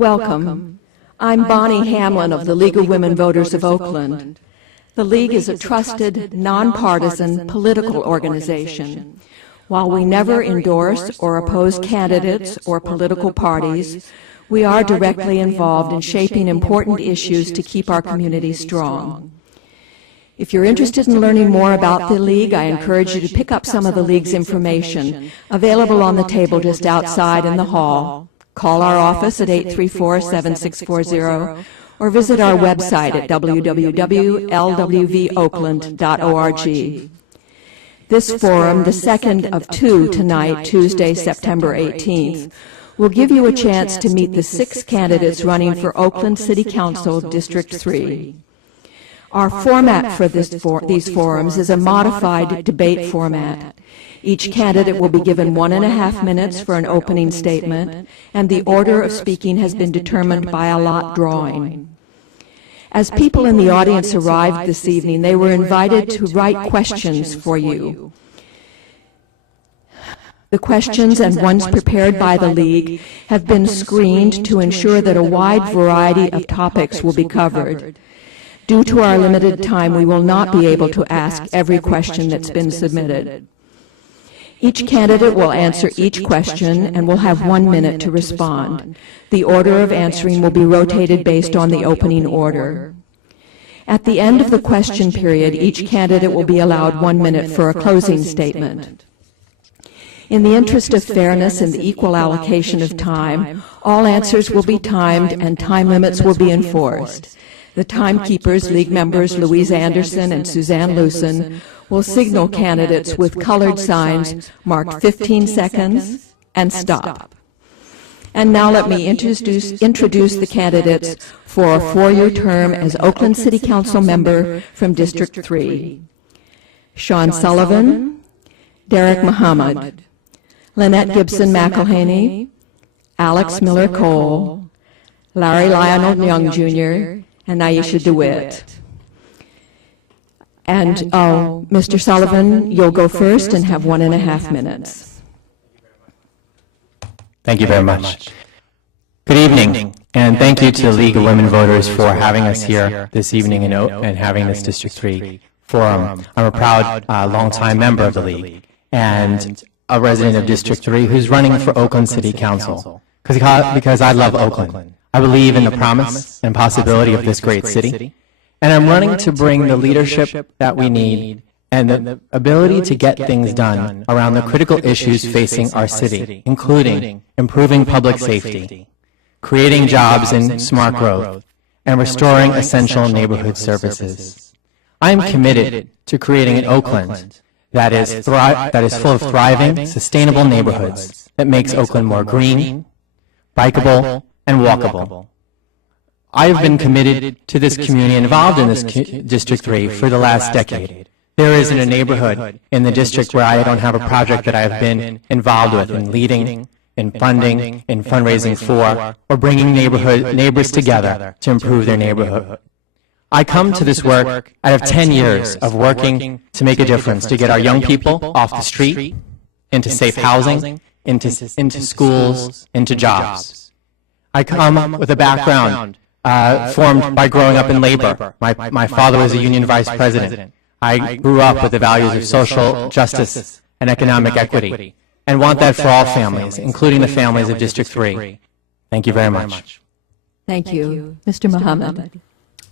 Welcome. I'm Bonnie Hamlin of the League of Women Voters of Oakland. The League is a trusted, nonpartisan political organization. While we never endorse or oppose candidates or political parties, we are directly involved in shaping important issues to keep our community strong. If you're interested in learning more about the League, I encourage you to pick up some of the League's information available on the table just outside in the hall. Call our office at 834-7640 or visit our website at www.lwvoakland.org. This forum, the second of two tonight, Tuesday, September 18th, will give you a chance to meet the 6 candidates running for Oakland City Council District 3. Our format for these forums is a modified debate format. Each candidate will be given 1.5 minutes for an opening statement, and the order of speaking has been determined by a lot drawing. As people in the audience arrived this evening, they were invited to write questions for you. The questions and ones prepared by the League have been screened to ensure that a wide variety of topics will be covered. Due to our limited time, we will not be able to ask every question that's been submitted. Each candidate will answer each question and will have 1 minute to respond. The order of answering will be rotated based on the opening order. At the end of the question period, each candidate will be allowed 1 minute for a closing statement. In the interest of fairness and the equal allocation of time, all answers will be timed and time limits will be enforced. The timekeepers, League members Louise Anderson and Suzanne Lucen, will signal candidates with colored signs marked 15 seconds and stop. And now let me introduce the candidates for a 4-year term as Oakland City Council member from District 3. Sean Sullivan, Derrick Muhammad, Lynette Gibson McElhaney, Alex Miller Cole, Larry Lionel Young Jr., and Nyeisha Dewitt. And Mr. Sullivan, you'll go first and have 1.5 minutes. Thank you very much. Good evening, and thank you to the League of Women Voters for having us here this evening and having this District 3 forum. I'm a proud longtime member of the League and a resident of District 3 who's running for Oakland City Council because I love Oakland. I believe in the promise and possibility of this great city, and I'm running to bring the leadership that we need and the ability to get things done around the critical issues facing our city, including improving public safety, creating jobs and smart growth, and restoring essential neighborhood services. I am committed to creating an Oakland that is full of thriving, sustainable neighborhoods that makes Oakland more green, bikeable, and walkable. I have been committed to this community, involved in this District 3 for the last decade. There isn't a neighborhood in the district where I don't have a project that I have been involved with in leading, in funding, in fundraising for, or bringing neighbors together to improve their neighborhood. I come to this work out of 10 years of working to make a difference, to get our young people off the street, into safe housing, into schools, into jobs. I come with a background formed by growing up in labor. My father was a union vice president. I grew up with the values of social justice and economic equity and want that for all families, including the families of District 3. Thank you very much. Thank you. Mr. Muhammad.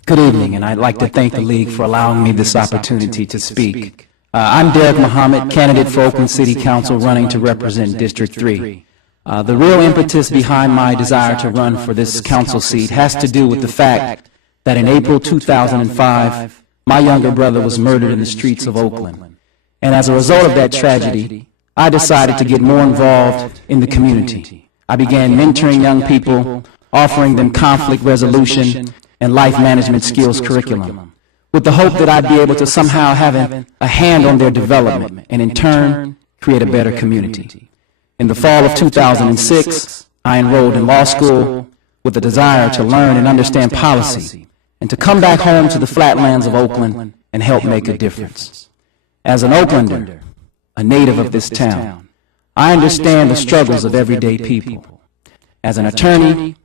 Good evening, and I'd like to thank the League for allowing me this opportunity to speak. I'm Derrick Muhammad, candidate for Oakland City Council running to represent District 3. The real impetus behind my desire to run for this council seat has to do with the fact that in April 2005, my younger brother was murdered in the streets of Oakland. And as a result of that tragedy, I decided to get more involved in the community. I began mentoring young people, offering them conflict resolution and life management skills curriculum, with the hope that I'd be able to somehow have a hand on their development and in turn create a better community. In the fall of 2006, I enrolled in law school with a desire to learn and understand policy and to come back home to the flatlands of Oakland and help make a difference. As an Oaklander, a native of this town, I understand the struggles of everyday people. As an attorney,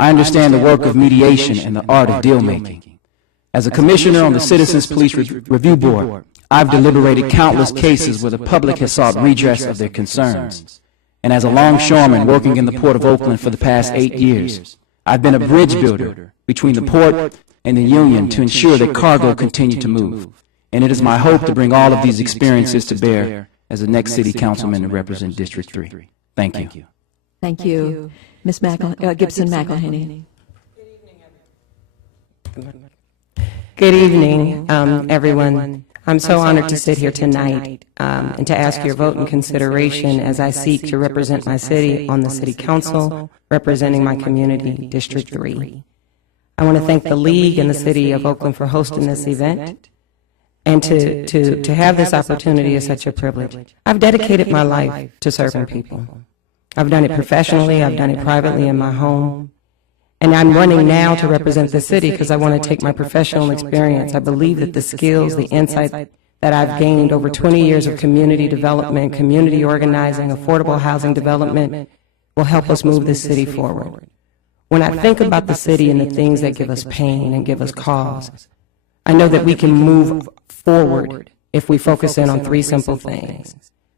I understand the work of mediation and the art of deal-making. As a commissioner on the Citizens Police Review Board, I've deliberated countless cases where the public has sought redress of their concerns. And as a longshoreman working in the Port of Oakland for the past 8 years, I've been a bridge builder between the port and the union to ensure that cargo continued to move. And it is my hope to bring all of these experiences to bear as the next city councilman to represent District 3. Thank you. Thank you. Ms. Gibson-McElhaney. Good evening, everyone. I'm so honored to sit here tonight and to ask your vote and consideration as I seek to represent my city on the City Council, representing my community, District 3. I want to thank the League and the City of Oakland for hosting this event, and to have this opportunity is such a privilege. I've dedicated my life to serving people. I've done it professionally, I've done it privately in my home, and I'm running now to represent the city because I want to take my professional experience. I believe that the skills, the insight that I've gained over 20 years of community development, community organizing, affordable housing development will help us move this city forward. When I think about the city and the things that give us pain and give us cause, I know that we can move forward if we focus in on 3 simple things.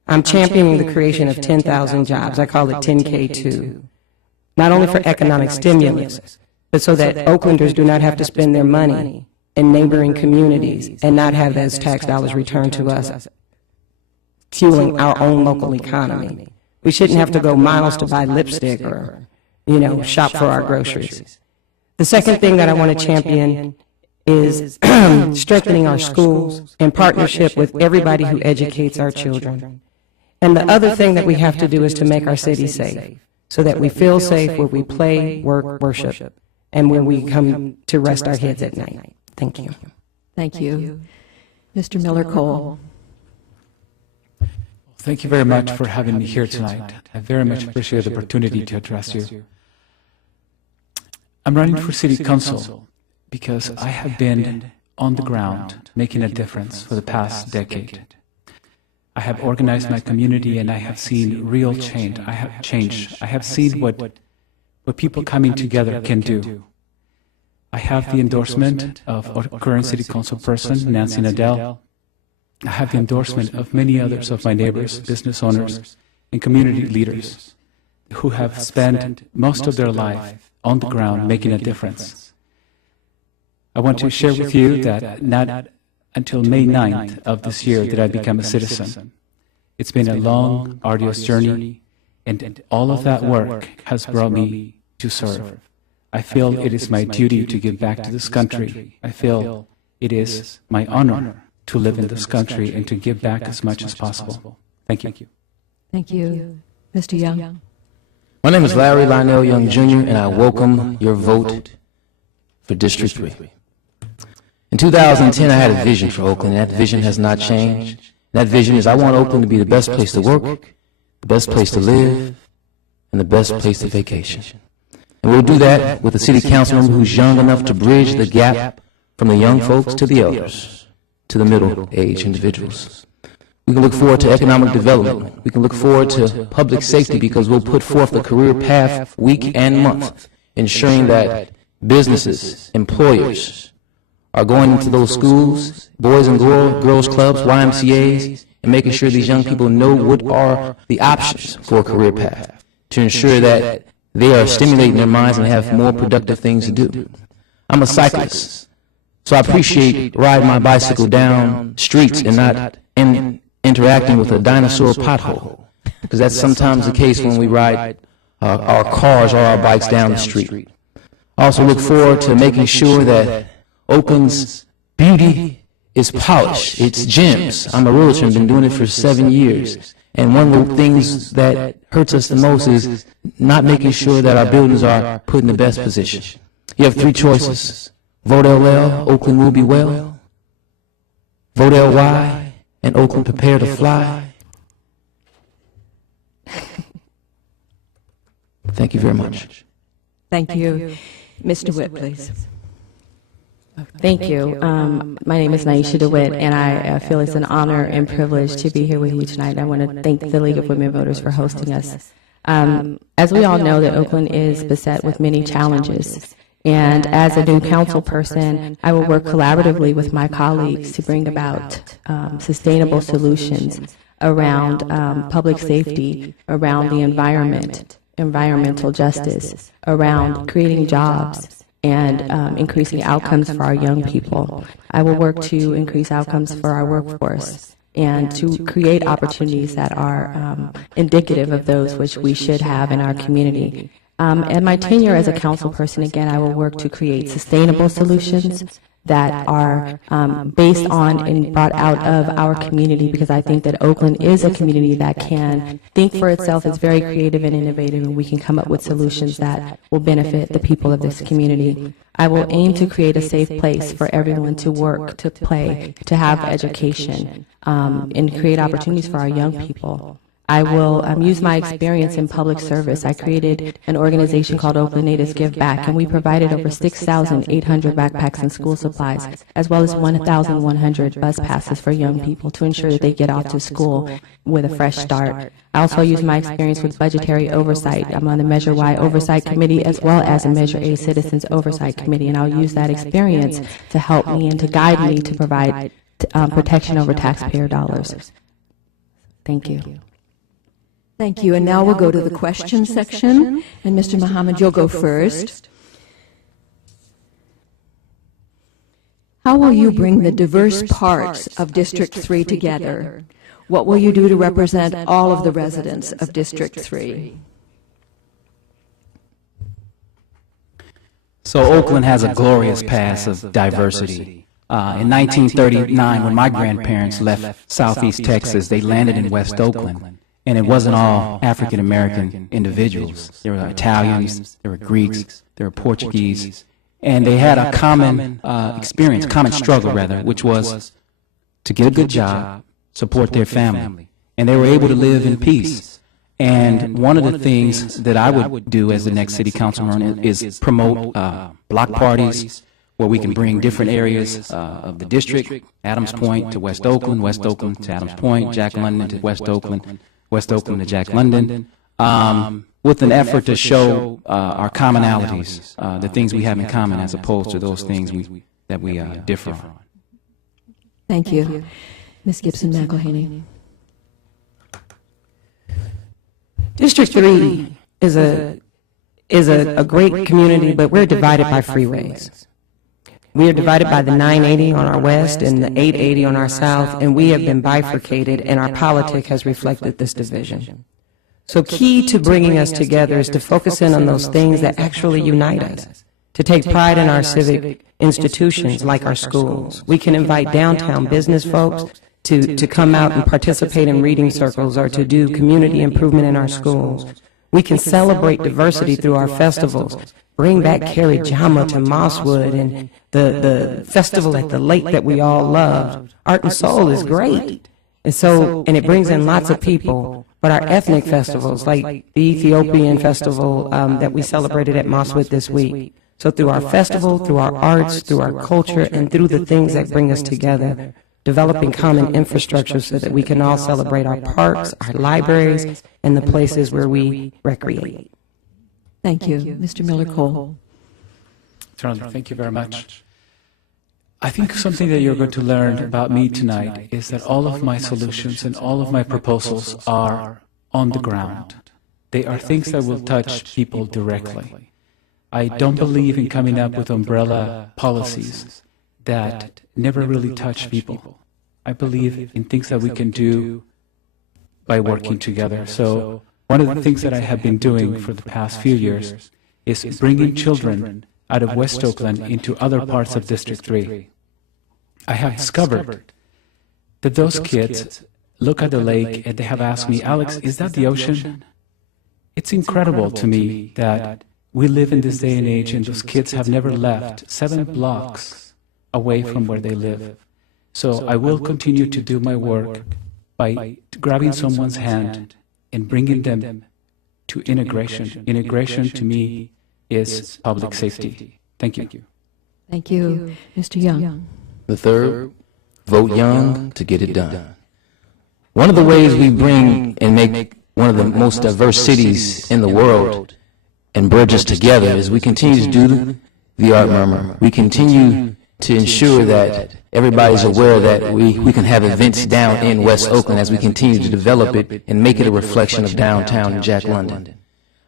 I'm championing the creation of 10,000 jobs. I call it 10K2. Not only for economic stimulus, but so that Oaklanders do not have to spend their money in neighboring communities and not have those tax dollars returned to us, fueling our own local economy. We shouldn't have to go miles to buy lipstick or, shop for our groceries. The second thing that I want to champion is strengthening our schools in partnership with everybody who educates our children. And the other thing that we have to do is to make our city safe, so that we feel safe where we play, work, worship, and when we come to rest our heads at night. Thank you. Thank you. Mr. Miller-Cole. Thank you very much for having me here tonight. I very much appreciate the opportunity to address you. I'm running for City Council because I have been on the ground making a difference for the past decade. I have organized my community and I have seen real change. I have seen what people coming together can do. I have the endorsement of our current City Council person, Nancy Nadell. I have the endorsement of many others of my neighbors, business owners, and community leaders who have spent most of their life on the ground making a difference. I want to share with you that not until May 9th of this year did I become a citizen. It's been a long, arduous journey, and all of that work has brought me to serve. I feel it is my duty to give back to this country. I feel it is my honor to live in this country and to give back as much as possible. Thank you. Thank you. Mr. Young. My name is Larry Lionel Young Jr., and I welcome your vote for District 3. In 2010, I had a vision for Oakland, and that vision has not changed. That vision is I want Oakland to be the best place to work, the best place to live, and the best place to vacation. And we'll do that with a city council member who's young enough to bridge the gap from the young folks to the elders, to the middle-aged individuals. We can look forward to economic development. We can look forward to public safety because we'll put forth a career path week and month, ensuring that businesses, employers, are going into those schools, boys and girls clubs, YMCAs, and making sure these young people know what are the options for a career path to ensure that they are stimulating their minds and have more productive things to do. I'm a cyclist, so I appreciate riding my bicycle down streets and not interacting with a dinosaur pothole, because that's sometimes the case when we ride our cars or our bikes down the street. I also look forward to making sure that Oakland's beauty is polished. It's gems. I'm a realtor and been doing it for 7 years. And one of the things that hurts us the most is not making sure that our buildings are put in the best position. You have 3 choices. Vote LL, Oakland will be well. Vote LY, and Oakland prepare to fly. Thank you very much. Thank you. Mr. Dewitt, please. Thank you. My name is Nyeisha Dewitt, and I feel it's an honor and privilege to be here with you tonight. I want to thank the League of Women Voters for hosting us. As we all know, that Oakland is beset with many challenges. And as a new council person, I will work collaboratively with my colleagues to bring about sustainable solutions around public safety, around the environment, environmental justice, around creating jobs, and increasing outcomes for our young people. I will work to increase outcomes for our workforce and to create opportunities that are indicative of those which we should have in our community. In my tenure as a council person, again, I will work to create sustainable solutions that are based on and brought out of our community, because I think that Oakland is a community that can think for itself, is very creative and innovative, and we can come up with solutions that will benefit the people of this community. I will aim to create a safe place for everyone to work, to play, to have education, and create opportunities for our young people. I will use my experience in public service. I created an organization called Oakland Natives Give Back, and we provided over 6,800 backpacks and school supplies, as well as 1,100 bus passes for young people to ensure that they get off to school with a fresh start. I also use my experience with budgetary oversight. I'm on the Measure Y Oversight Committee as well as a Measure A Citizens Oversight Committee, and I'll use that experience to help me and to guide me to provide protection over taxpayer dollars. Thank you. Thank you. And now we'll go to the question section. And Mr. Muhammad, you'll go first. How will you bring the diverse parts of District 3 together? What will you do to represent all of the residents of District 3? So Oakland has a glorious past of diversity. In 1939, when my grandparents left Southeast Texas, they landed in West Oakland. And it wasn't all African-American individuals. There were Italians, there were Greeks, there were Portuguese, and they had a common experience, common struggle rather, which was to get a good job, support their family, and they were able to live in peace. And one of the things that I would do as the next city councilman is promote block parties where we can bring different areas of the district, Adams Point to West Oakland to Adams Point, Jack London to West Oakland to Jack London, with an effort to show our commonalities, the things we have in common, as opposed to those things that we differ on. Thank you. Ms. Gibson-McElhaney. District 3 is a great community, but we're divided by freeways. We are divided by the 980 on our west and the 880 on our south, and we have been bifurcated, and our politic has reflected this division. So key to bringing us together is to focus in on those things that actually unite us, to take pride in our civic institutions like our schools. We can invite downtown business folks to come out and participate in reading circles or to do community improvement in our schools. We can celebrate diversity through our festivals. Bring back Carrie Jama to Mosswood and the festival at the lake that we all loved. Art and Soul is great. And it brings in lots of people. But our ethnic festivals, like the Ethiopian festival that we celebrated at Mosswood this week. So through our festival, through our arts, through our culture, and through the things that bring us together, developing common infrastructure so that we can all celebrate our parks, our libraries, and the places where we recreate. Thank you. Mr. Miller-Cole. Thank you very much. I think something that you're going to learn about me tonight is that all of my solutions and all of my proposals are on the ground. They are things that will touch people directly. I don't believe in coming up with umbrella policies that never really touch people. I believe in things that we can do by working together. So one of the things that I have been doing for the past few years is bringing children out of West Oakland into other parts of District 3. I have discovered that those kids look at the lake and they have asked me, Alex, is that the ocean? It's incredible to me that we live in this day and age and those kids have never left 7 blocks away from where they live. So I will continue to do my work by grabbing someone's hand and bringing them to integration. Integration to me is public safety. Thank you. Thank you. Mr. Young. The third, vote young to get it done. One of the ways we bring and make one of the most diverse cities in the world and bridge us together is we continue to do the Art Murmur. We continue to ensure that everybody's aware that we can have events down in West Oakland as we continue to develop it and make it a reflection of downtown and Jack London.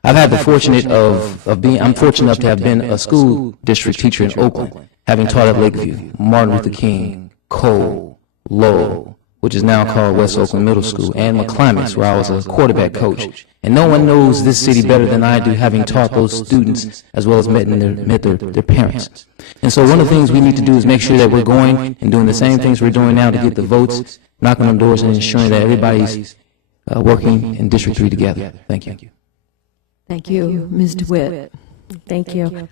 I've had the I'm fortunate enough to have been a school district teacher in Oakland, having taught at Lakeview, Martin Luther King, Cole, Lowell, which is now called West Oakland Middle School, and McClimax, where I was a quarterback coach. And no one knows this city better than I do, having taught those students as well as met their parents. And so one of the things we need to do is make sure that we're going and doing the same things we're doing now to get the votes, knocking on doors, and ensuring that everybody's working in District 3 together. Thank you. Thank you. Ms. Dewitt. Thank you.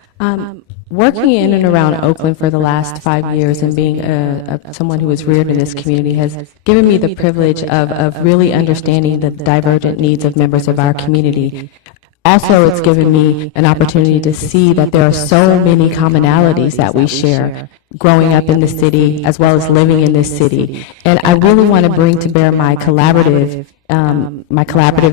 Working in and around Oakland for the last 5 years and being someone who was reared in this community has given me the privilege of really understanding the divergent needs of members of our community. Also, it's given me an opportunity to see that there are so many commonalities that we share growing up in the city as well as living in this city. And I really want to bring to bear my collaborative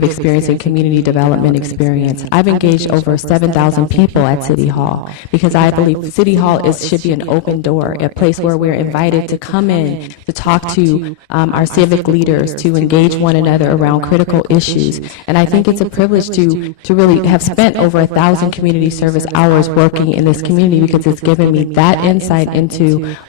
experience and community development experience. I've engaged over 7,000 people at City Hall because I believe City Hall should be an open door, a place where we're invited to come in, to talk to our civic leaders, to engage one another around critical issues. And I think it's a privilege to really have spent over 1,000 community service hours working in this community because it's given me that insight into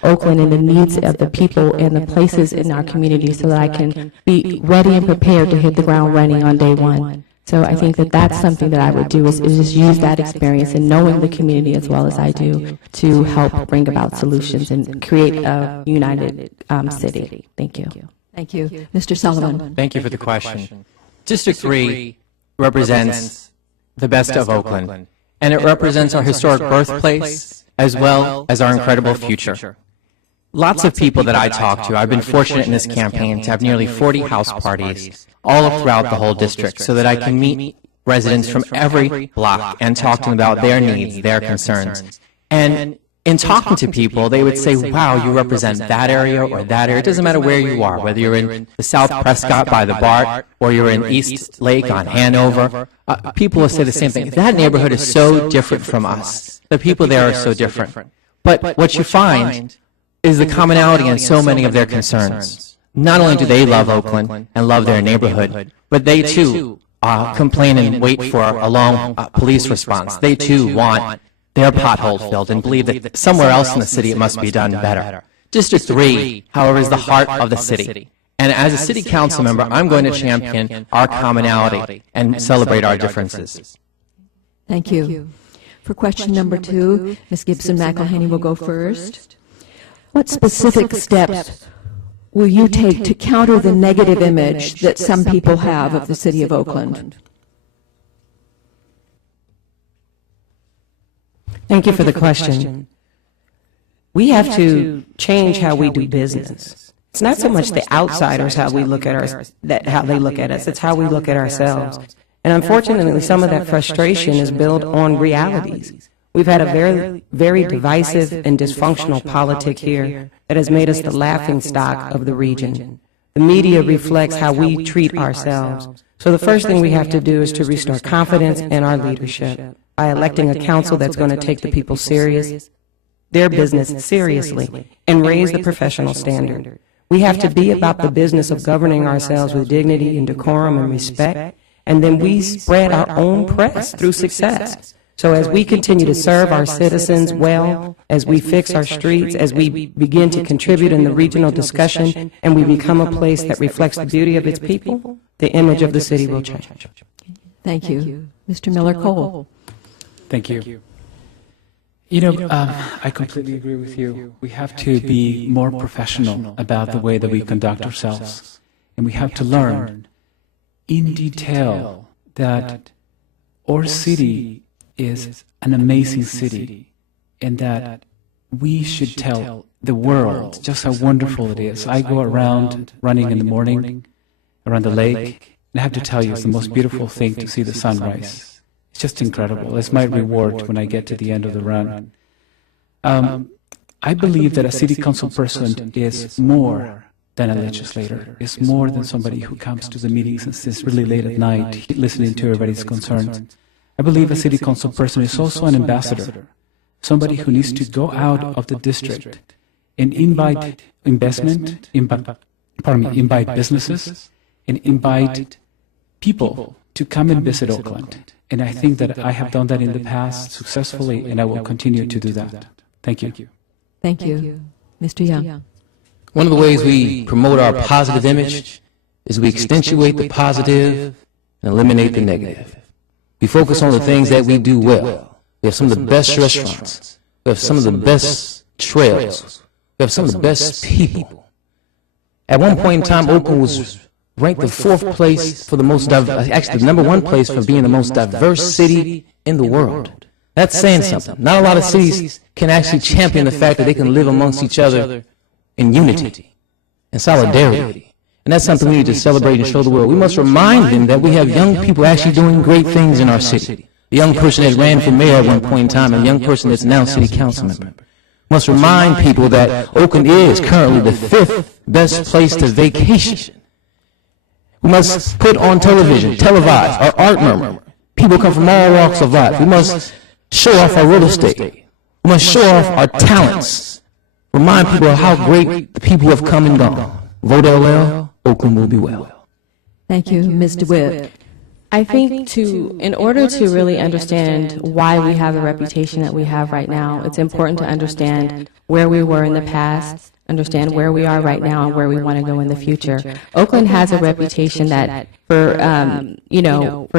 Oakland and the needs of the people and the places in our community so that I can be ready and prepared to hit the ground running on day one. So I think that that's something that I would do is just use that experience and knowing the community as well as I do to help bring about solutions and create a united city. Thank you. Thank you. Mr. Sullivan. Thank you for the question. District 3 represents the best of Oakland, and it represents our historic birthplace as well as our incredible future. Lots of people that I talk to, I've been fortunate in this campaign to have nearly 40 house parties all throughout the whole district so that I can meet residents from every block and talk to them about their needs, their concerns. And in talking to people, they would say, wow, you represent that area or that area. It doesn't matter where you are, whether you're in the South Prescott by the BART or you're in East Lake on Hanover. People will say the same thing. That neighborhood is so different from us. The people there are so different. But what you find is the commonality in so many of their concerns. Not only do they love Oakland and love their neighborhood, but they too complain and wait for a long police response. They too want their potholes filled and believe that somewhere else in the city it must be done better. District 3, however, is the heart of the city. And as a city council member, I'm going to champion our commonality and celebrate our differences. Thank you. For question number 2, Ms. Gibson-McElhaney will go first. What specific steps will you take to counter the negative image that some people have of the city of Oakland? Thank you for the question. We have to change how we do business. It's not so much the outsiders how they look at us. It's how we look at ourselves. And unfortunately, some of that frustration is built on realities. We've had a very, very divisive and dysfunctional politic here that has made us the laughingstock of the region. The media reflects how we treat ourselves. So the first thing we have to do is to restore confidence in our leadership by electing a council that's going to take the people serious, their business seriously, and raise the professional standard. We have to be about the business of governing ourselves with dignity and decorum and respect, and then we spread our own press through success. So as we continue to serve our citizens well, as we fix our streets, as we begin to contribute in the regional discussion, and we become a place that reflects the beauty of its people, the image of the city will change. Thank you. Mr. Miller-Cole. Thank you. You know, I completely agree with you. We have to be more professional about the way that we conduct ourselves. And we have to learn in detail that our city is an amazing city and that we should tell the world just how wonderful it is. I go around running in the morning around the lake, and I have to tell you, it's the most beautiful thing to see the sunrise. It's just incredible. It's my reward when I get to the end of the run. I believe that a city council person is more than a legislator. It's more than somebody who comes to the meetings and sits really late at night listening to everybody's concerns. I believe a city council person is also an ambassador, somebody who needs to go out of the district and invite investment, invite businesses, and invite people to come and visit Oakland. And I think that I have done that in the past successfully, and I will continue to do that. Thank you. Thank you. Mr. Young. One of the ways we promote our positive image is we accentuate the positive and eliminate the negative. We focus on the things that we do well. We have some of the best restaurants. We have some of the best trails. We have some of the best people. At one point in time, Oakland was ranked the 4th place for the most actually the #1 place for being the most diverse city in the world. That's saying something. Not a lot of cities can actually champion the fact that they can live amongst each other in unity and solidarity. And that's something we need to celebrate and show the world. We must remind them that we have young people actually doing great things in our city. A young person that ran for mayor at one point in time, and a young person that's now city council member. We must remind people that Oakland is currently the 5th best place to vacation. We must put on television, televise our art murmur. People come from all walks of life. We must show off our real estate. We must show off our talents. Remind people of how great the people have come and gone. Vote LL, Oakland will be well. Thank you. Ms. Dewitt. I think in order to really understand why we have the reputation that we have right now, it's important to understand where we were in the past, understand where we are right now, and where we want to go in the future. Oakland has a reputation that for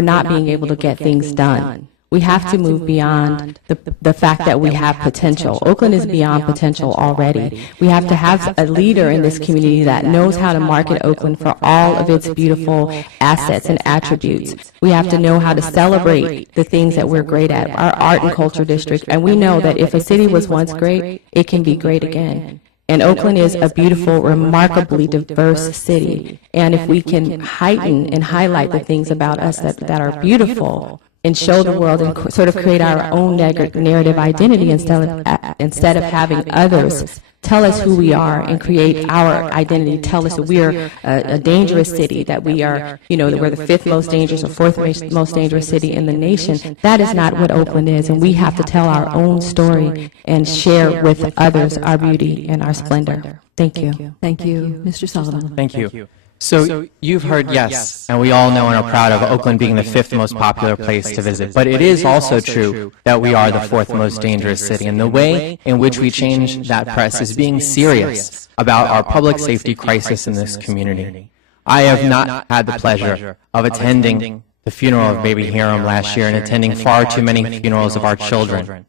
not being able to get things done. We have to move beyond the fact that we have potential. Oakland is beyond potential already. We have to have a leader in this community that knows how to market Oakland for all of its beautiful assets and attributes. We have to know how to celebrate the things that we're great at, our art and culture district. And we know that if a city was once great, it can be great again. And Oakland is a beautiful, remarkably diverse city. And if we can heighten and highlight the things about us that are beautiful, and show the world and sort of create our own narrative identity instead of having others tell us who we are and create our identity, tell us that we are a dangerous city, that we are, that we're the 5th most dangerous or 4th most dangerous city in the nation. That is not what Oakland is, and we have to tell our own story and share with others our beauty and our splendor. Thank you. Thank you. Mr. Sullivan. Thank you. So you've heard, yes, and we all know and are proud of Oakland being the 5th most popular place to visit. But it is also true that we are the 4th most dangerous city. And the way in which we change that press is being serious about our public safety crisis in this community. I have not had the pleasure of attending the funeral of baby Hiram last year and attending far too many funerals of our children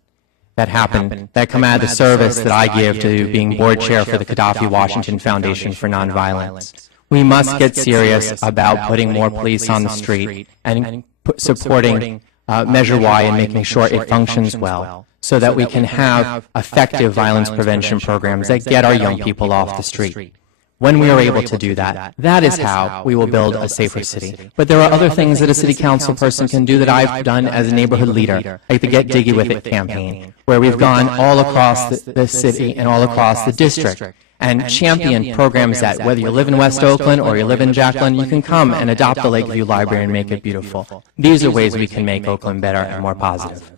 that happen, that come out of the service that I give to being board chair for the Gaddafi Washington Foundation for Nonviolence. We must get serious about putting more police on the street and supporting Measure Y and making sure it functions well so that we can have effective violence prevention programs that get our young people off the street. When we are able to do that, that is how we will build a safer city. But there are other things that a city council person can do that I've done as a neighborhood leader, like the Get Diggy With It campaign, where we've gone all across the city and all across the district and champion programs that whether you live in West Oakland or you live in Jacqueline, you can come and adopt the Lakeview Library and make it beautiful. These are ways we can make Oakland better and more positive.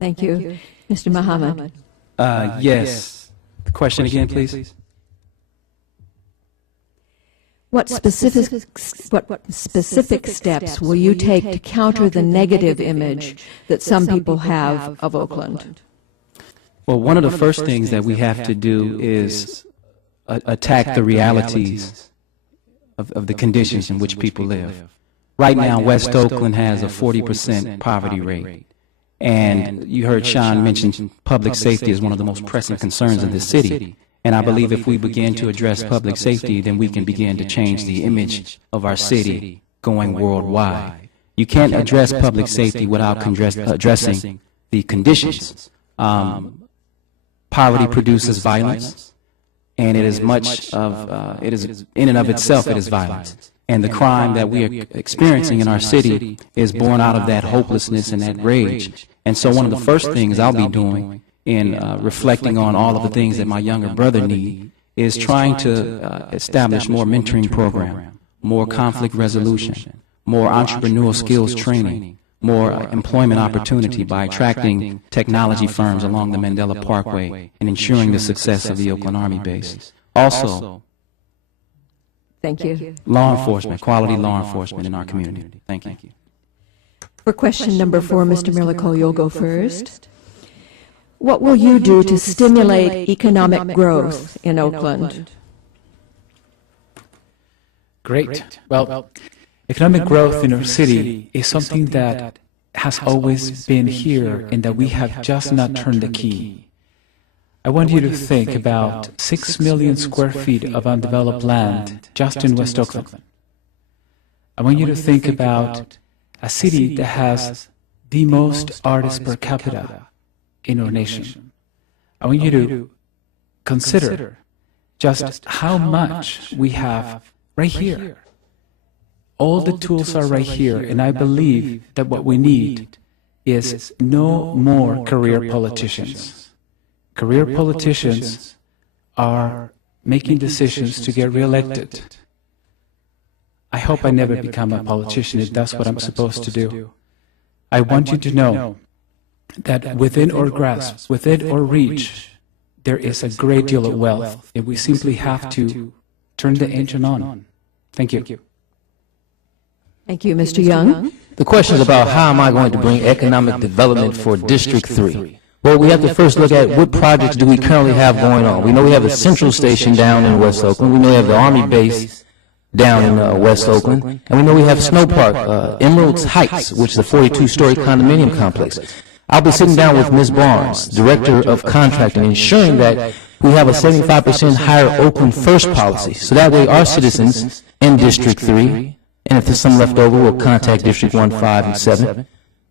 Thank you. Mr. Muhammad. Yes. The question again, please. What specific steps will you take to counter the negative image that some people have of Oakland? Well, one of the first things that we have to do is attack the realities of the conditions in which people live. Right now, West Oakland has a 40% poverty rate. And you heard Sean mention public safety is one of the most pressing concerns in this city. And I believe if we begin to address public safety, then we can begin to change the image of our city going worldwide. You can't address public safety without addressing the conditions. Poverty produces violence, and it is much of, it is in and of itself, it is violence. And the crime that we are experiencing in our city is born out of that hopelessness and that rage. And so one of the first things I'll be doing in reflecting on all of the things that my younger brother needs is trying to establish more mentoring program, more conflict resolution, more entrepreneurial skills training, more employment opportunity by attracting technology firms along the Mandela Parkway and ensuring the success of the Oakland Army base. Also, Thank you. law enforcement, quality law enforcement in our community. Thank you. For question number 4, Mr. Miracle, you'll go first. What will you do to stimulate economic growth in Oakland? Great. Well, economic growth in our city is something that has always been here and that we have just not turned the key. I want you to think about 6 million square feet of undeveloped land just in West Oakland. I want you to think about a city that has the most artists per capita in our nation. I want you to consider just how much we have right here. All the tools are right here, and I believe that what we need is no more career politicians. Career politicians are making decisions to get reelected. I hope I never become a politician if that's what I'm supposed to do. I want you to know that within our grasp, within our reach, there is a great deal of wealth, and we simply have to turn the engine on. Thank you. Thank you, Mr. Young. The question is about how am I going to bring economic development for District 3? Well, we have to first look at what projects do we currently have going on. We know we have a central station down in West Oakland. We know we have the Army base down in West Oakland. And we know we have Snow Park, Emerald's Heights, which is a 42-story condominium complex. I'll be sitting down with Ms. Barnes, Director of Contracting, ensuring that we have a 75% hire Oakland First policy. So that way our citizens in District 3, and if there's some left over, we'll contact District 1, 5, and 7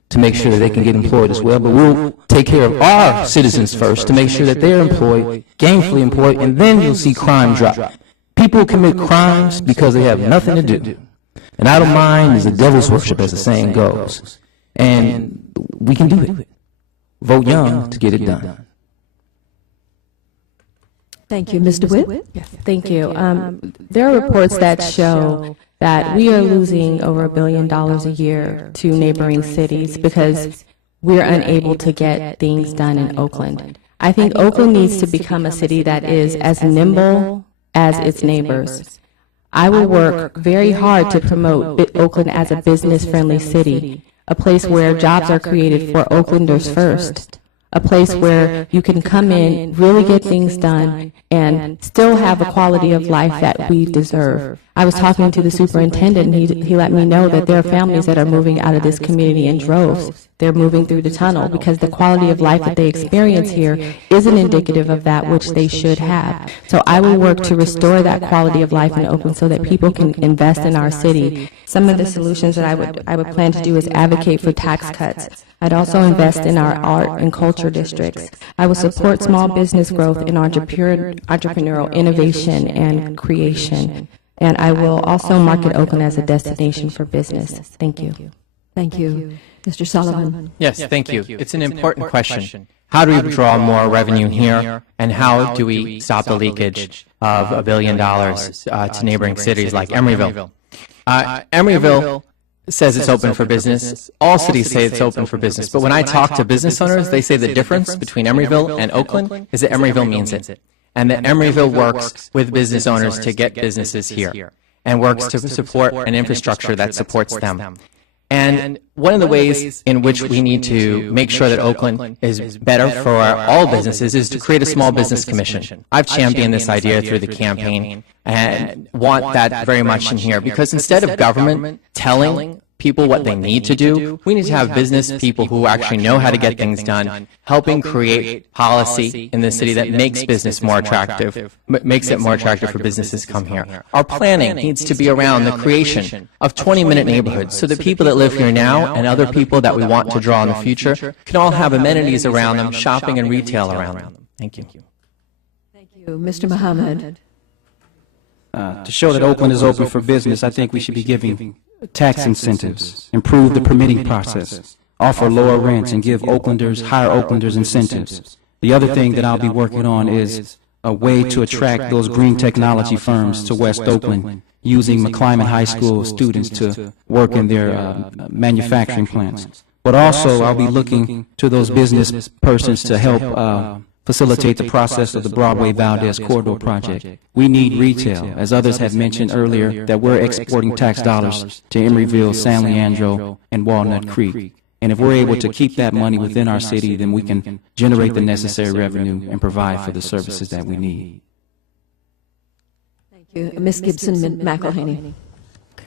to make sure that they can get employed as well. But we'll take care of our citizens first to make sure that they're employed, gainfully employed, and then you'll see crime drop. People commit crimes because they have nothing to do. And idle mind is the devil's worship, as the saying goes. And we can do it. Vote young to get it done. Thank you, Ms. Dewitt. Thank you. There are reports that show that we are losing over $1 billion a year to neighboring cities because we're unable to get things done in Oakland. I think Oakland needs to become a city that is as nimble as its neighbors. I will work very hard to promote Oakland as a business-friendly city, a place where jobs are created for Oaklanders first, a place where you can come in, really get things done, and still have a quality of life that we deserve. I was talking to the superintendent, and he let me know that there are families that are moving out of this community in droves. They're moving through the tunnel because the quality of life that they experience here isn't indicative of that which they should have. So I will work to restore that quality of life in Oakland so that people can invest in our city. Some of the solutions that I would plan to do is advocate for tax cuts. I'd also invest in our art and culture districts. I will support small business growth and entrepreneurial innovation and creation. And I will also market Oakland as a destination for business. Thank you. Thank you. Mr. Sullivan. Yes, thank you. It's an important question. How do we draw more revenue here, and how do we stop the leakage of $1 billion to neighboring cities like Emeryville? Emeryville says it's open for business. All cities say it's open for business. But when I talk to business owners, they say the difference between Emeryville and Oakland is that Emeryville means it. And that Emeryville works with business owners to get businesses here and works to support an infrastructure that supports them. And one of the ways in which we need to make sure that Oakland is better for all businesses is to create a small business commission. I've championed this idea through the campaign and want that very much in here, because instead of government telling people what they need to do, we need to have business people who actually know how to get things done, helping create policy in the city that makes business more attractive, makes it more attractive for businesses to come here. Our planning needs to be around the creation of 20-minute neighborhoods so that people that live here now and other people that we want to draw in the future can all have amenities around them, shopping and retail around them. Thank you. Thank you. Mr. Muhammad. To show that Oakland is open for business, I think we should be giving tax incentives, improve the permitting process, offer lower rents, and give Oaklanders, higher Oaklanders incentives. The other thing that I'll be working on is a way to attract those green technology firms to West Oakland, using McClyman High School students to work in their manufacturing plants. But also, I'll be looking to those business persons to help facilitate the process of the Broadway Valdez Corridor project. We need retail, as others have mentioned earlier, that we're exporting tax dollars to Emeryville, San Leandro, and Walnut Creek. And if we're able to keep that money within our city, then we can generate the necessary revenue and provide for the services that we need. Thank you. Ms. Gibson-McElhaney.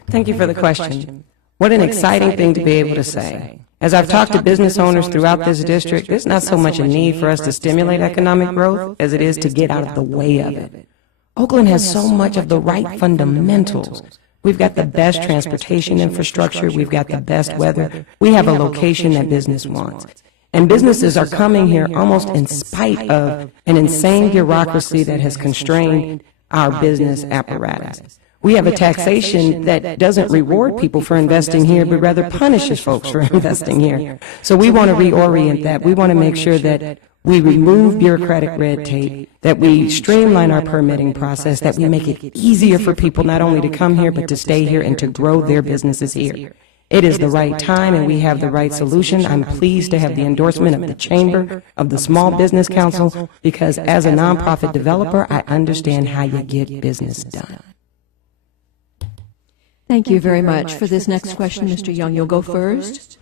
Thank you for the question. What an exciting thing to be able to say. As I've talked to business owners throughout this district, there's not so much a need for us to stimulate economic growth as it is to get out of the way of it. Oakland has so much of the right fundamentals. We've got the best transportation infrastructure. We've got the best weather. We have a location that business wants. And businesses are coming here almost in spite of an insane bureaucracy that has constrained our business apparatus. We have a taxation that doesn't reward people for investing here, but rather punishes folks for investing here. So we want to reorient that. We want to make sure that we remove bureaucratic red tape, that we streamline our permitting process, that we make it easier for people not only to come here, but to stay here and to grow their businesses here. It is the right time, and we have the right solution. I'm pleased to have the endorsement of the Chamber, of the Small Business Council, because as a nonprofit developer, I understand how you get business done. Thank you very much. For this next question, Mr. Young, you'll go first.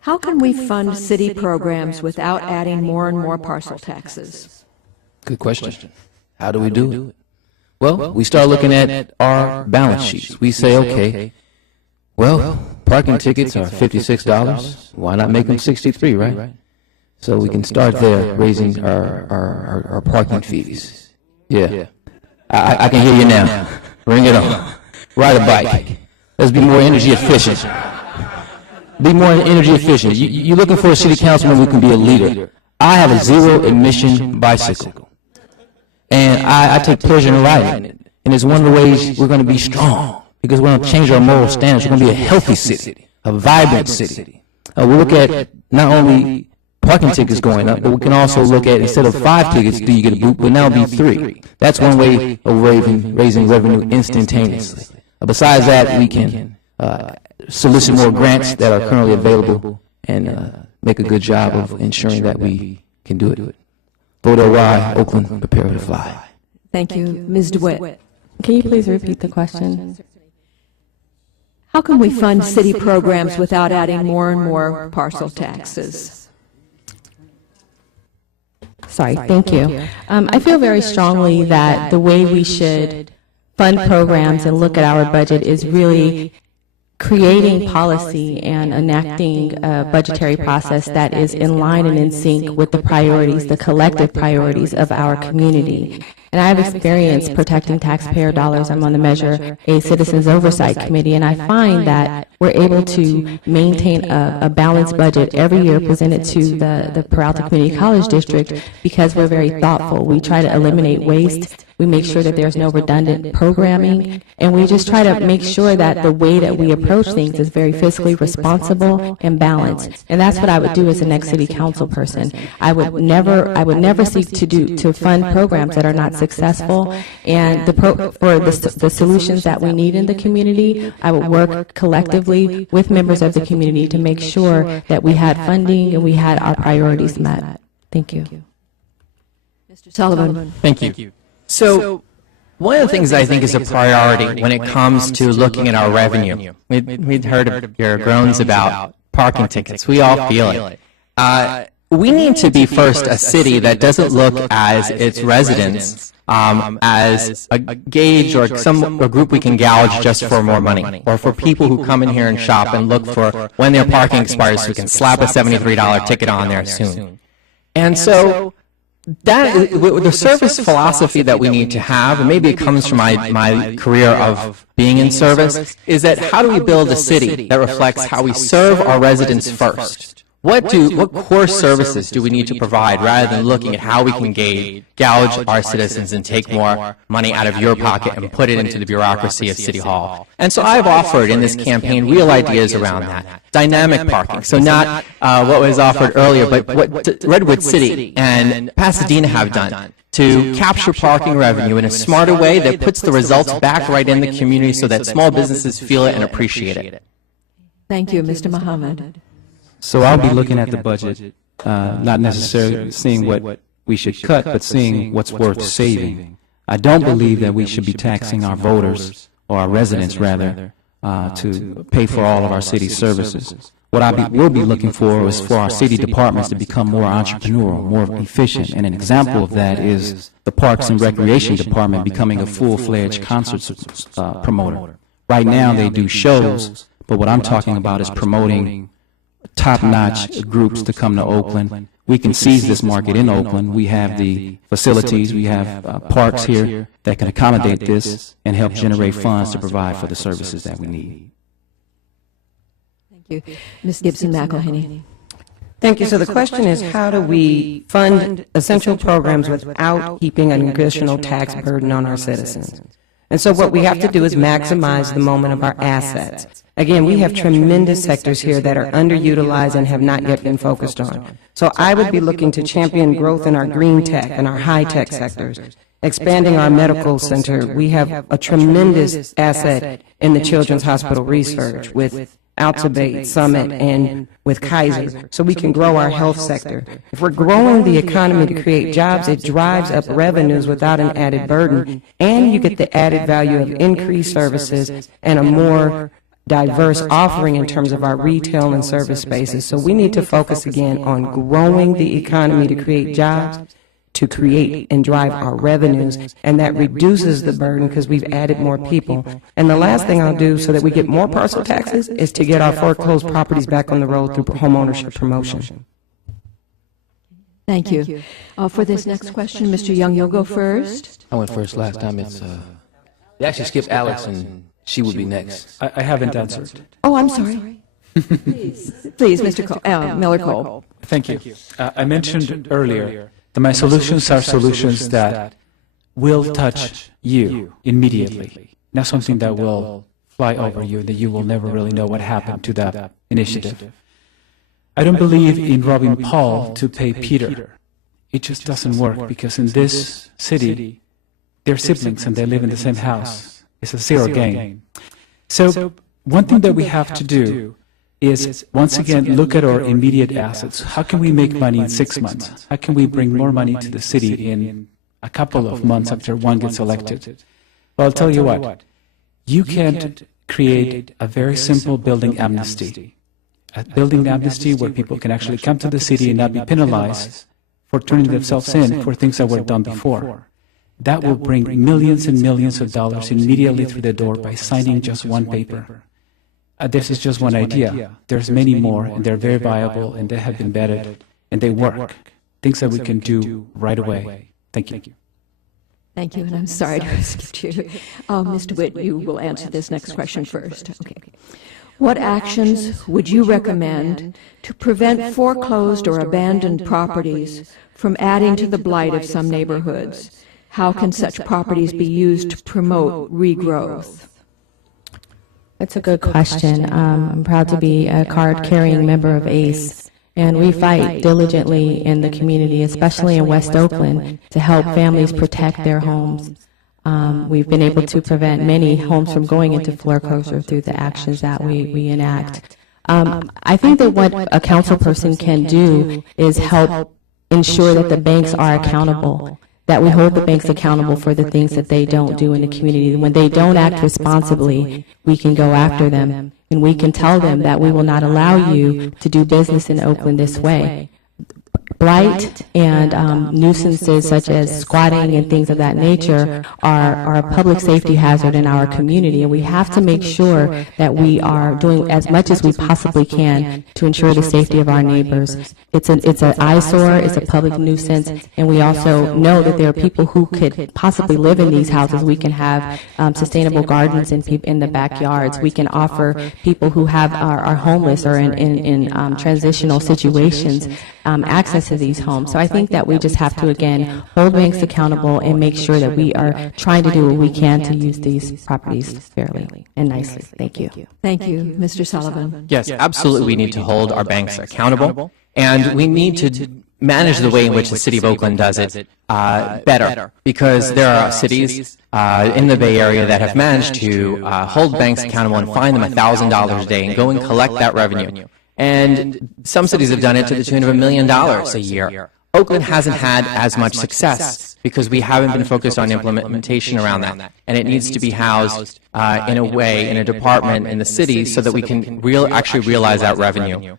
How can we fund city programs without adding more and more parcel taxes? Good question. How do we do it? Well, we start looking at our balance sheets. We say, okay, well, parking tickets are $56. Why not make them $63, right? So we can start there, raising our parking fees. Yeah. I can hear you now. Bring it on. Ride a bike. Let's be more energy efficient. Be more energy efficient. You're looking for a city councilman who can be a leader. I have a zero-emission bicycle. And I take pleasure in riding it. And it's one of the ways we're going to be strong, because we're going to change our moral standards. We're going to be a healthy city, a vibrant city. We look at not only parking tickets going up, but we can also look at, instead of 5 tickets, do you get a boot, but now it'll be 3. That's one way of raising revenue instantaneously. Besides that, we can solicit more grants that are currently available and make a good job of ensuring that we can do it. Vote OY, Oakland, prepare to fly. Thank you. Ms. Dewitt. Can you please repeat the question? How can we fund city programs without adding more and more parcel taxes? Sorry, thank you. I feel very strongly that the way we should fund programs and look at our budget is really creating policy and enacting a budgetary process that is in line and in sync with the priorities, the collective priorities of our community. And I have experience protecting taxpayer dollars. I'm on the Measure A Citizens Oversight Committee, and I find that we're able to maintain a balanced budget every year presented to the Peralta Community College District because we're very thoughtful. We try to eliminate waste. We make sure that there's no redundant programming, and we just try to make sure that the way that we approach things is very fiscally responsible and balanced. And that's what I would do as the next city council person. I would never seek to fund programs that are not successful, and for the solutions that we need in the community, I would work collectively with members of the community to make sure that we had funding and we had our priorities met. Thank you. Mr. Sullivan. Thank you. So one of the things I think is a priority when it comes to looking at our revenue, we'd heard of your groans about parking tickets. We all feel it. We need to be first a city that doesn't look as its residents as a gauge or a group we can gouge just for more money, or for people who come in here and shop and look for when their parking expires so we can slap a $73 ticket on there soon. And so that the service philosophy that we need to have, and maybe it comes from my career of being in service, is that how do we build a city that reflects how we serve our residents first? what core services do we need to provide rather than looking at how we can gouge our citizens and take more money out of your pocket and put it into the bureaucracy of City Hall? And so I've offered in this campaign real ideas around that. Dynamic parking. So not what was offered earlier, but what Redwood City and Pasadena have done to capture parking revenue in a smarter way that puts the results back right in the community so that small businesses feel it and appreciate it. Thank you, Mr. Muhammad. So I'll be looking at the budget, not necessarily seeing what we should cut, but seeing what's worth saving. I don't believe that we should be taxing our voters, or our residents rather, to pay for all of our city services. What I will be looking for is for our city departments to become more entrepreneurial, more efficient, and an example of that is the Parks and Recreation Department becoming a full-fledged concert promoter. Right now they do shows, but what I'm talking about is promoting top-notch groups to come to Oakland. We can seize this market in Oakland. We have the facilities, we have parks here that can accommodate this and help generate funds to provide for the services that we need. Thank you. Ms. Gibson-McElhaney. Thank you. So the question is, how do we fund essential programs without keeping an additional tax burden on our citizens? And so what we have to do is maximize the moment of our assets. Again, we have tremendous sectors here that are underutilized and have not yet been focused on. So I would be looking to champion growth in our green tech and our high-tech sectors, expanding our medical center. We have a tremendous asset in the Children's Hospital research with Altabate, Summit, and with Kaiser, so we can grow our health sector. If we're growing the economy to create jobs, it drives up revenues without an added burden, and you get the added value of increased services and a more diverse offering in terms of our retail and service spaces. So we need to focus again on growing the economy to create jobs, to create and drive our revenues, and that reduces the burden because we've added more people. And the last thing I'll do so that we get more parcel taxes is to get our foreclosed properties back on the road through homeownership promotion. Thank you. For this next question, Mr. Young, you'll go first. I went first last time. They actually skipped Alex, and she would be next. I haven't answered. Oh, I'm sorry. Please, Mr. Miller-Cole. Thank you. I mentioned earlier that my solutions are solutions that will touch you immediately, not something that will fly over you, that you will never really know what happened to that initiative. I don't believe in robbing Paul to pay Peter. It just doesn't work, because in this city, they're siblings and they live in the same house. It's a zero game. So one thing that we have to do is, once again, look at our immediate assets. How can we make money in 6 months? How can we bring more money to the city in a couple of months after one gets elected? Well, I'll tell you what. You can create a very simple building amnesty. A building amnesty where people can actually come to the city and not be penalized for turning themselves in for things that were done before. That will bring millions and millions of dollars immediately through the door by signing just one paper. This is just one idea. There's many more, and they're very viable, and they have been vetted, and they work. Things that we can do right away. Thank you. Thank you, and I'm sorry to skip you. Ms. Dewitt, you will answer this next question first. Okay. What actions would you recommend to prevent foreclosed or abandoned properties from adding to the blight of some neighborhoods? How can such properties be used to promote regrowth? That's a good question. I'm proud to be a card-carrying member of ACE, and we fight diligently in the community, especially in West Oakland, to help families protect their homes. We've been able to prevent many homes from going into foreclosure through the actions that we enact. I think that what a council person can do is help ensure that the banks are accountable, that we hold the banks accountable for the things that they don't do in the community. When they don't act responsibly, we can go after them, and we can tell them that we will not allow you to do business in Oakland this way. blight and nuisances such as squatting and things of that nature are a public safety hazard in our community, and we have to make sure that we are doing as much as we possibly can to ensure the safety of our neighbors. It's an eyesore, it's a public nuisance, and we also know that there are people who could possibly live in these houses. We can have sustainable gardens in the backyards. We can offer people who are homeless or in transitional situations access to these homes. So I think that we just have to, again, hold banks accountable and make sure that we are trying to do what we can to use these properties fairly and nicely. Thank you. Thank you. Mr. Sullivan. Yes, absolutely. We need to hold our banks accountable, and we need to manage the way in which the city of Oakland does it better, because there are cities in the Bay Area that have managed to hold banks accountable and fine them $1,000 a day and go and collect that revenue. And some cities have done it to the tune of $1 million a year. Oakland hasn't had as much success because we haven't been focused on implementation around that. And it needs to be housed in a way, in a department in the city so that we can actually realize that revenue.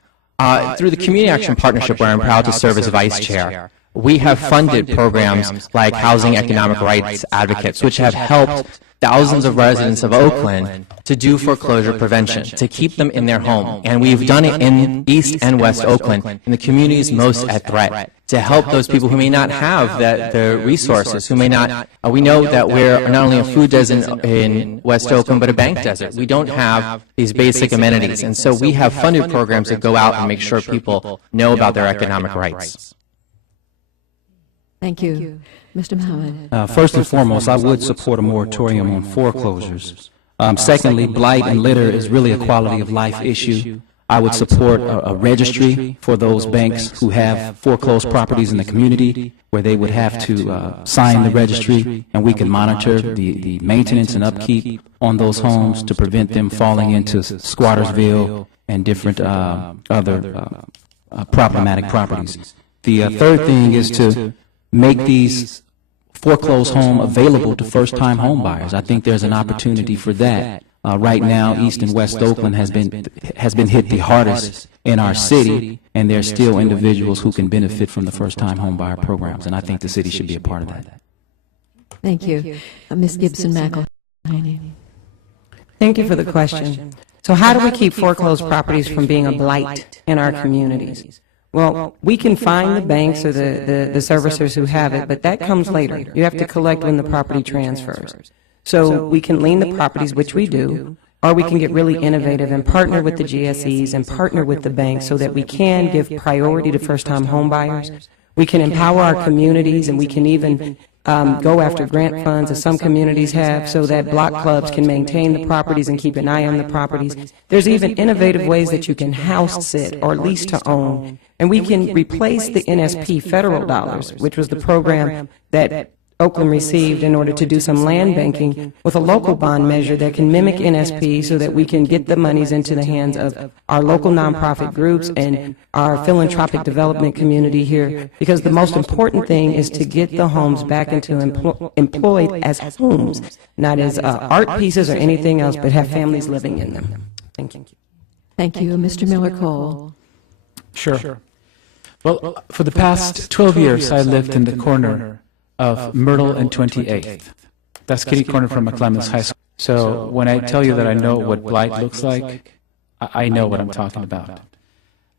Through the Community Action Partnership, where I'm proud to serve as Vice Chair, we have funded programs like Housing Economic Rights Advocates, which have helped thousands of residents of Oakland to do foreclosure prevention, to keep them in their home. And we've done it in East and West Oakland, in the communities most at threat, to help those people who may not have the resources, who may not. We know that we're not only a food desert in West Oakland, but a bank desert. We don't have these basic amenities. And so we have funded programs that go out and make sure people know about their economic rights. Thank you. Mr. Mohammed. First and foremost, I would support a moratorium on foreclosures. Secondly, blight and litter is really a quality of life issue. I would support a registry for those banks who have foreclosed properties in the community, where they would have to sign the registry, and we can monitor the maintenance and upkeep on those homes to prevent them falling into Squattersville and different other problematic properties. The third thing is to make these foreclosed homes available to first-time home buyers. I think there's an opportunity for that. Right now, East and West Oakland has been hit the hardest in our city, and there's still individuals who can benefit from the first-time home buyer programs, and I think the city should be a part of that. Thank you. Ms. Gibson-McElhaney. Thank you for the question. So how do we keep foreclosed properties from being a blight in our communities? Well, we can find the banks or the servicers who have it, but that comes later. You have to collect when the property transfers. So we can lien the properties, which we do, or we can get really innovative and partner with the GSEs and partner with the banks so that we can give priority to first-time home buyers. We can empower our communities, and we can even go after grant funds, as some communities have, so that block clubs can maintain the properties and keep an eye on the properties. There's even innovative ways that you can house sit or lease to own. And we can replace the NSP federal dollars, which was the program that Oakland received in order to do some land banking, with a local bond measure that can mimic NSP so that we can get the monies into the hands of our local nonprofit groups and our philanthropic development community here, because the most important thing is to get the homes back into employed as homes, not as art pieces or anything else, but have families living in them. Thank you. Thank you. Mr. Miller-Cole. Sure. Well, for the past 12 years, I lived in the corner of Myrtle and 28th. That's kitty corner from McClemens High School. So when I tell you that I know what blight looks like, I know what I'm talking about.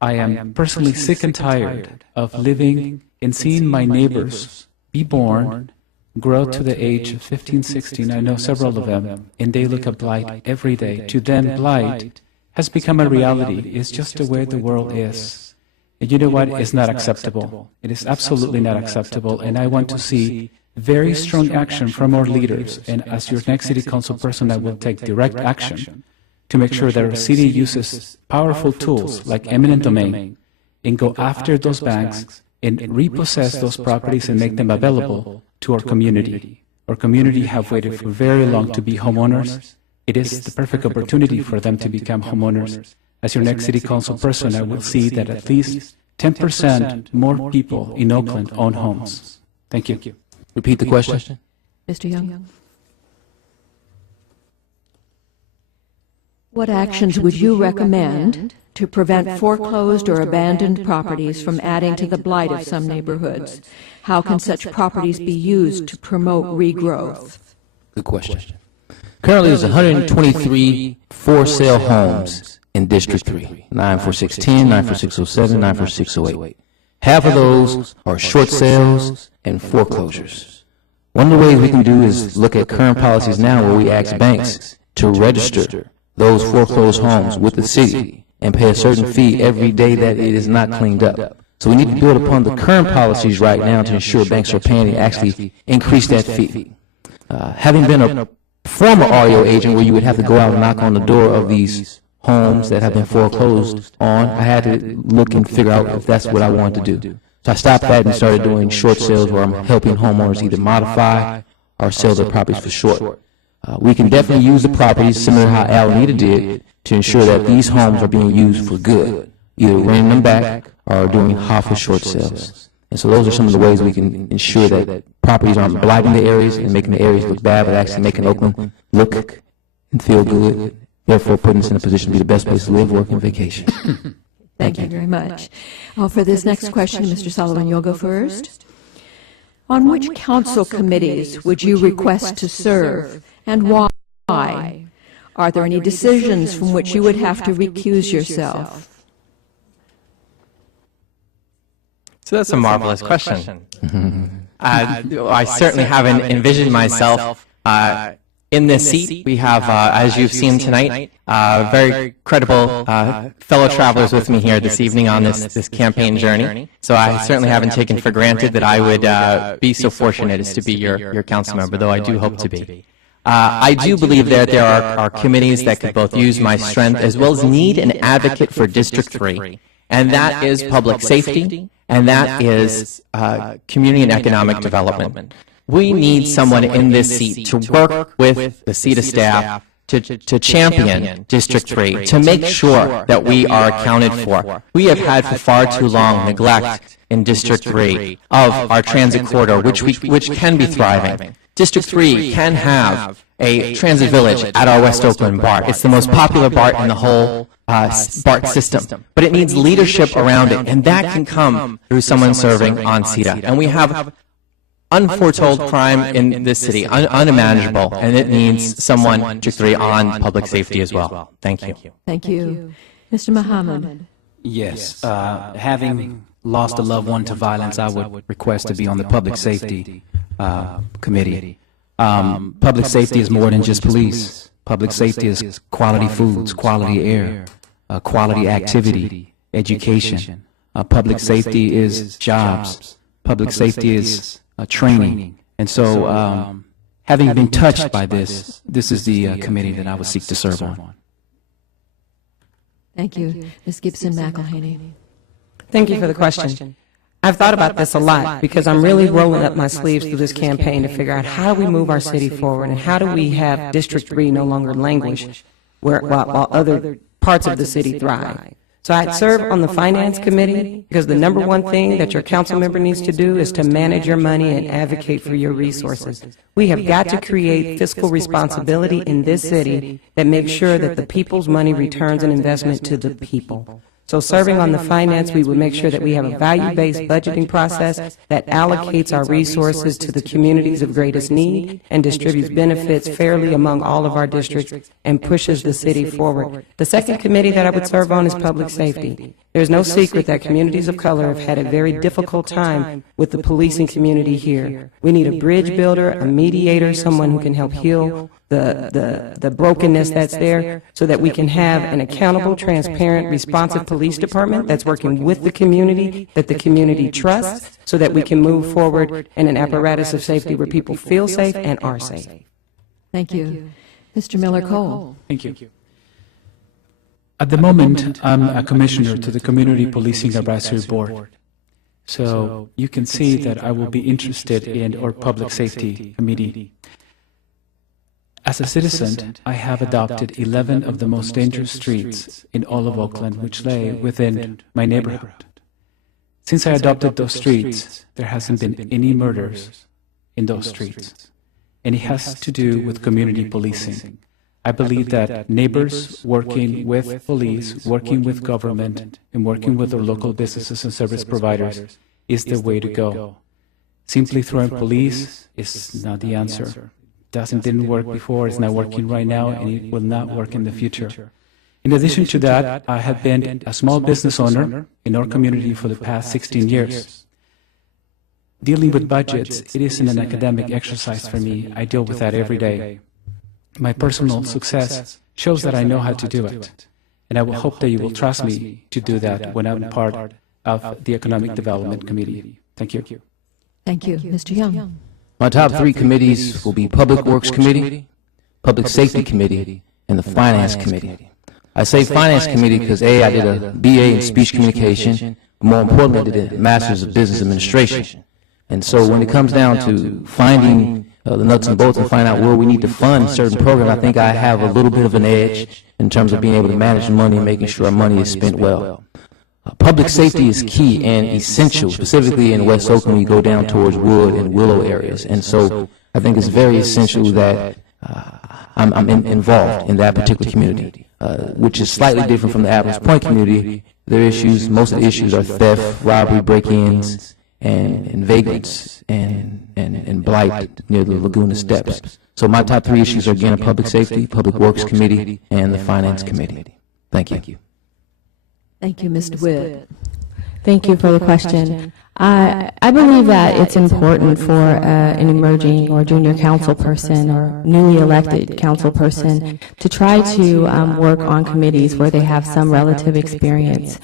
I am personally sick and tired of living and seeing my neighbors be born, grow to the age of 15, 16. I know several of them, and they look at blight every day. To them, blight has become a reality. It's just the way the world is. And you know what? It's not acceptable. It is absolutely not acceptable. And I want to see very strong action from our leaders. And as your next city council person, I will take direct action to make sure that our city uses powerful tools like eminent domain and go after those banks and repossess those properties and make them available to our community. Our community have waited for very long to be homeowners. It is the perfect opportunity for them to become homeowners. As your next city council person, I will see that at least 10% more people in Oakland own homes. Thank you. Repeat the question. Mr. Young. What actions would you recommend to prevent foreclosed or abandoned properties from adding to the blight of some neighborhoods? How can such properties be used to promote regrowth? Good question. Currently, there's 123 for-sale homes in District 3, 94610, 94607, 94608. Half of those are short sales and foreclosures. One of the ways we can do is look at current policies now where we ask banks to register those foreclosed homes with the city and pay a certain fee every day that it is not cleaned up. So we need to build upon the current policies right now to ensure banks are paying and actually increase that fee. Having been a former REO agent where you would have to go out and knock on the door of these homes that have been foreclosed on, I had to look and figure out if that's what I wanted to do. So I stopped that and started doing short sales where I'm helping homeowners either modify or sell their properties for short. We can definitely use the properties similar to how Alameda did to ensure that these homes are being used for good, either renting them back or doing half or short sales. And so those are some of the ways we can ensure that properties aren't blighting the areas and making the areas look bad, but actually making Oakland look and feel good, therefore putting us in a position to be the best place to live, work, and vacation. Thank you very much. For this next question, Mr. Sullivan, you'll go first. On which council committees would you request to serve, and why? Are there any decisions from which you would have to recuse yourself? So that's a marvelous question. I certainly haven't envisioned myself in this seat. We have, as you've seen tonight, very credible fellow travelers with me here this evening on this campaign journey. So I certainly haven't taken for granted that I would be so fortunate as to be your council member, though I do hope to be. I do believe that there are committees that could both use my strength as well as need an advocate for District 3, and that is public safety, and that is community and economic development. We need someone in this seat to work with the CETA staff to champion District 3, to make sure that we are accounted for. We have had for far too long neglect in District 3 of our transit corridor, which can be thriving. District 3 can have a transit village at our West Oakland BART. It's the most popular BART in the whole BART system. But it needs leadership around it, and that can come through someone serving on CETA. And we have unforetold crime in this city, unmanageable, and it needs someone, District 3, on public safety as well. Thank you. Thank you. Mr. Muhammad. Yes. Having lost a loved one to violence, I would request to be on the Public Safety Committee. Public safety is more than just police. Public safety is quality foods, quality air, quality activity, education. Public safety is jobs. Public safety is training. And so, having been touched by this is the committee that I would seek to serve on. Thank you. Ms. Gibson-McElhaney. Thank you for the question. I've thought about this a lot because I'm really rolling up my sleeves through this campaign to figure out how do we move our city forward and how do we have District 3 no longer languish while other parts of the city thrive. So I'd serve on the Finance Committee because the number one thing that your council member needs to do is to manage your money and advocate for your resources. We have got to create fiscal responsibility in this city that makes sure that the people's money returns an investment to the people. So serving on the finance, we would make sure that we have a value-based budgeting process that allocates our resources to the communities of greatest need and distributes benefits fairly among all of our districts and pushes the city forward. The second committee that I would serve on is public safety. There's no secret that communities of color have had a very difficult time with the policing community here. We need a bridge builder, a mediator, someone who can help heal the brokenness that's there so that we can have an accountable, transparent, responsive police department that's working with the community, that the community trusts, so that we can move forward in an apparatus of safety where people feel safe and are safe. Thank you. Mr. Miller-Cole. Thank you. At the moment, I'm a commissioner to the Community Policing Advisory Board. So you can see that I will be interested in our Public Safety Committee. As a citizen, I have adopted 11 of the most dangerous streets in all of Oakland, which lay within my neighborhood. Since I adopted those streets, there hasn't been any murders in those streets. And it has to do with community policing. I believe that neighbors working with police, working with government, and working with their local businesses and service providers is the way to go. Simply throwing police is not the answer. Didn't work before, it's not working right now, and it will not work in the future. In addition to that, I have been a small business owner in our community for the past 16 years. Dealing with budgets, it isn't an academic exercise for me. I deal with that every day. My personal success shows that I know how to do it, and I will hope that you will trust me to do that when I'm part of the Economic Development Committee. Thank you. Thank you. Mr. Young. My top 3 committees will be Public Works Committee, Public Safety Committee, and the Finance Committee. I say Finance Committee because A, I did a BA in Speech Communication, but more importantly, I did a Master's of Business Administration. And so when it comes down to finding the nuts and bolts and find out where we need to fund certain programs, I think I have a little bit of an edge in terms of being able to manage money and making sure our money is spent well. Public safety is key and essential, specifically in West Oakland when you go down towards Wood and Willow areas. And so I think it's very essential that I'm involved in that particular community, which is slightly different from the Adams Point community. Their issues, most of the issues are theft, robbery, break-ins, and vagrants and blight near the Laguna Steps. So my top 3 issues are, again, Public Safety, Public Works Committee, and the Finance Committee. Thank you. Thank you, Ms. Dewitt. Thank you for the question. I believe that it's important for an emerging or junior council person or newly elected council person to try to work on committees where they have some relative experience.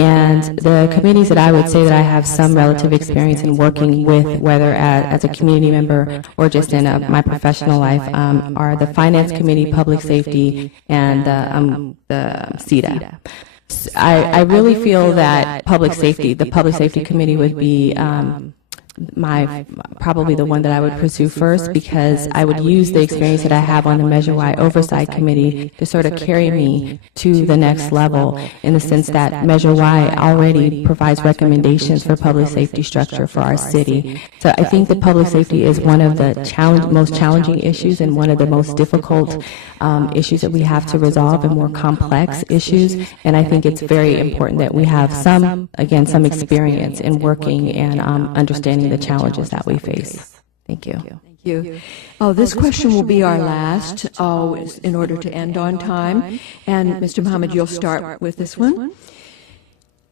And the committees that I would say that I have some relative experience in working with, whether as a community member or just in my professional life, are the Finance Committee, Public Safety, and the CETA. I really feel that the Public Safety Committee would be probably the one that I would pursue first, because I would use the experience that I have on the Measure Y Oversight Committee to sort of carry me to the next level, in the sense that Measure Y already provides recommendations for public safety structure for our city. So I think that public safety is one of the most challenging issues and one of the most difficult issues that we have to resolve, and more complex issues. And I think it's very important that we have some experience in working and understanding the challenges that we face. Thank you. Thank you. This question will be our last in order to end on time. And Mr. Muhammad, you'll start with this one.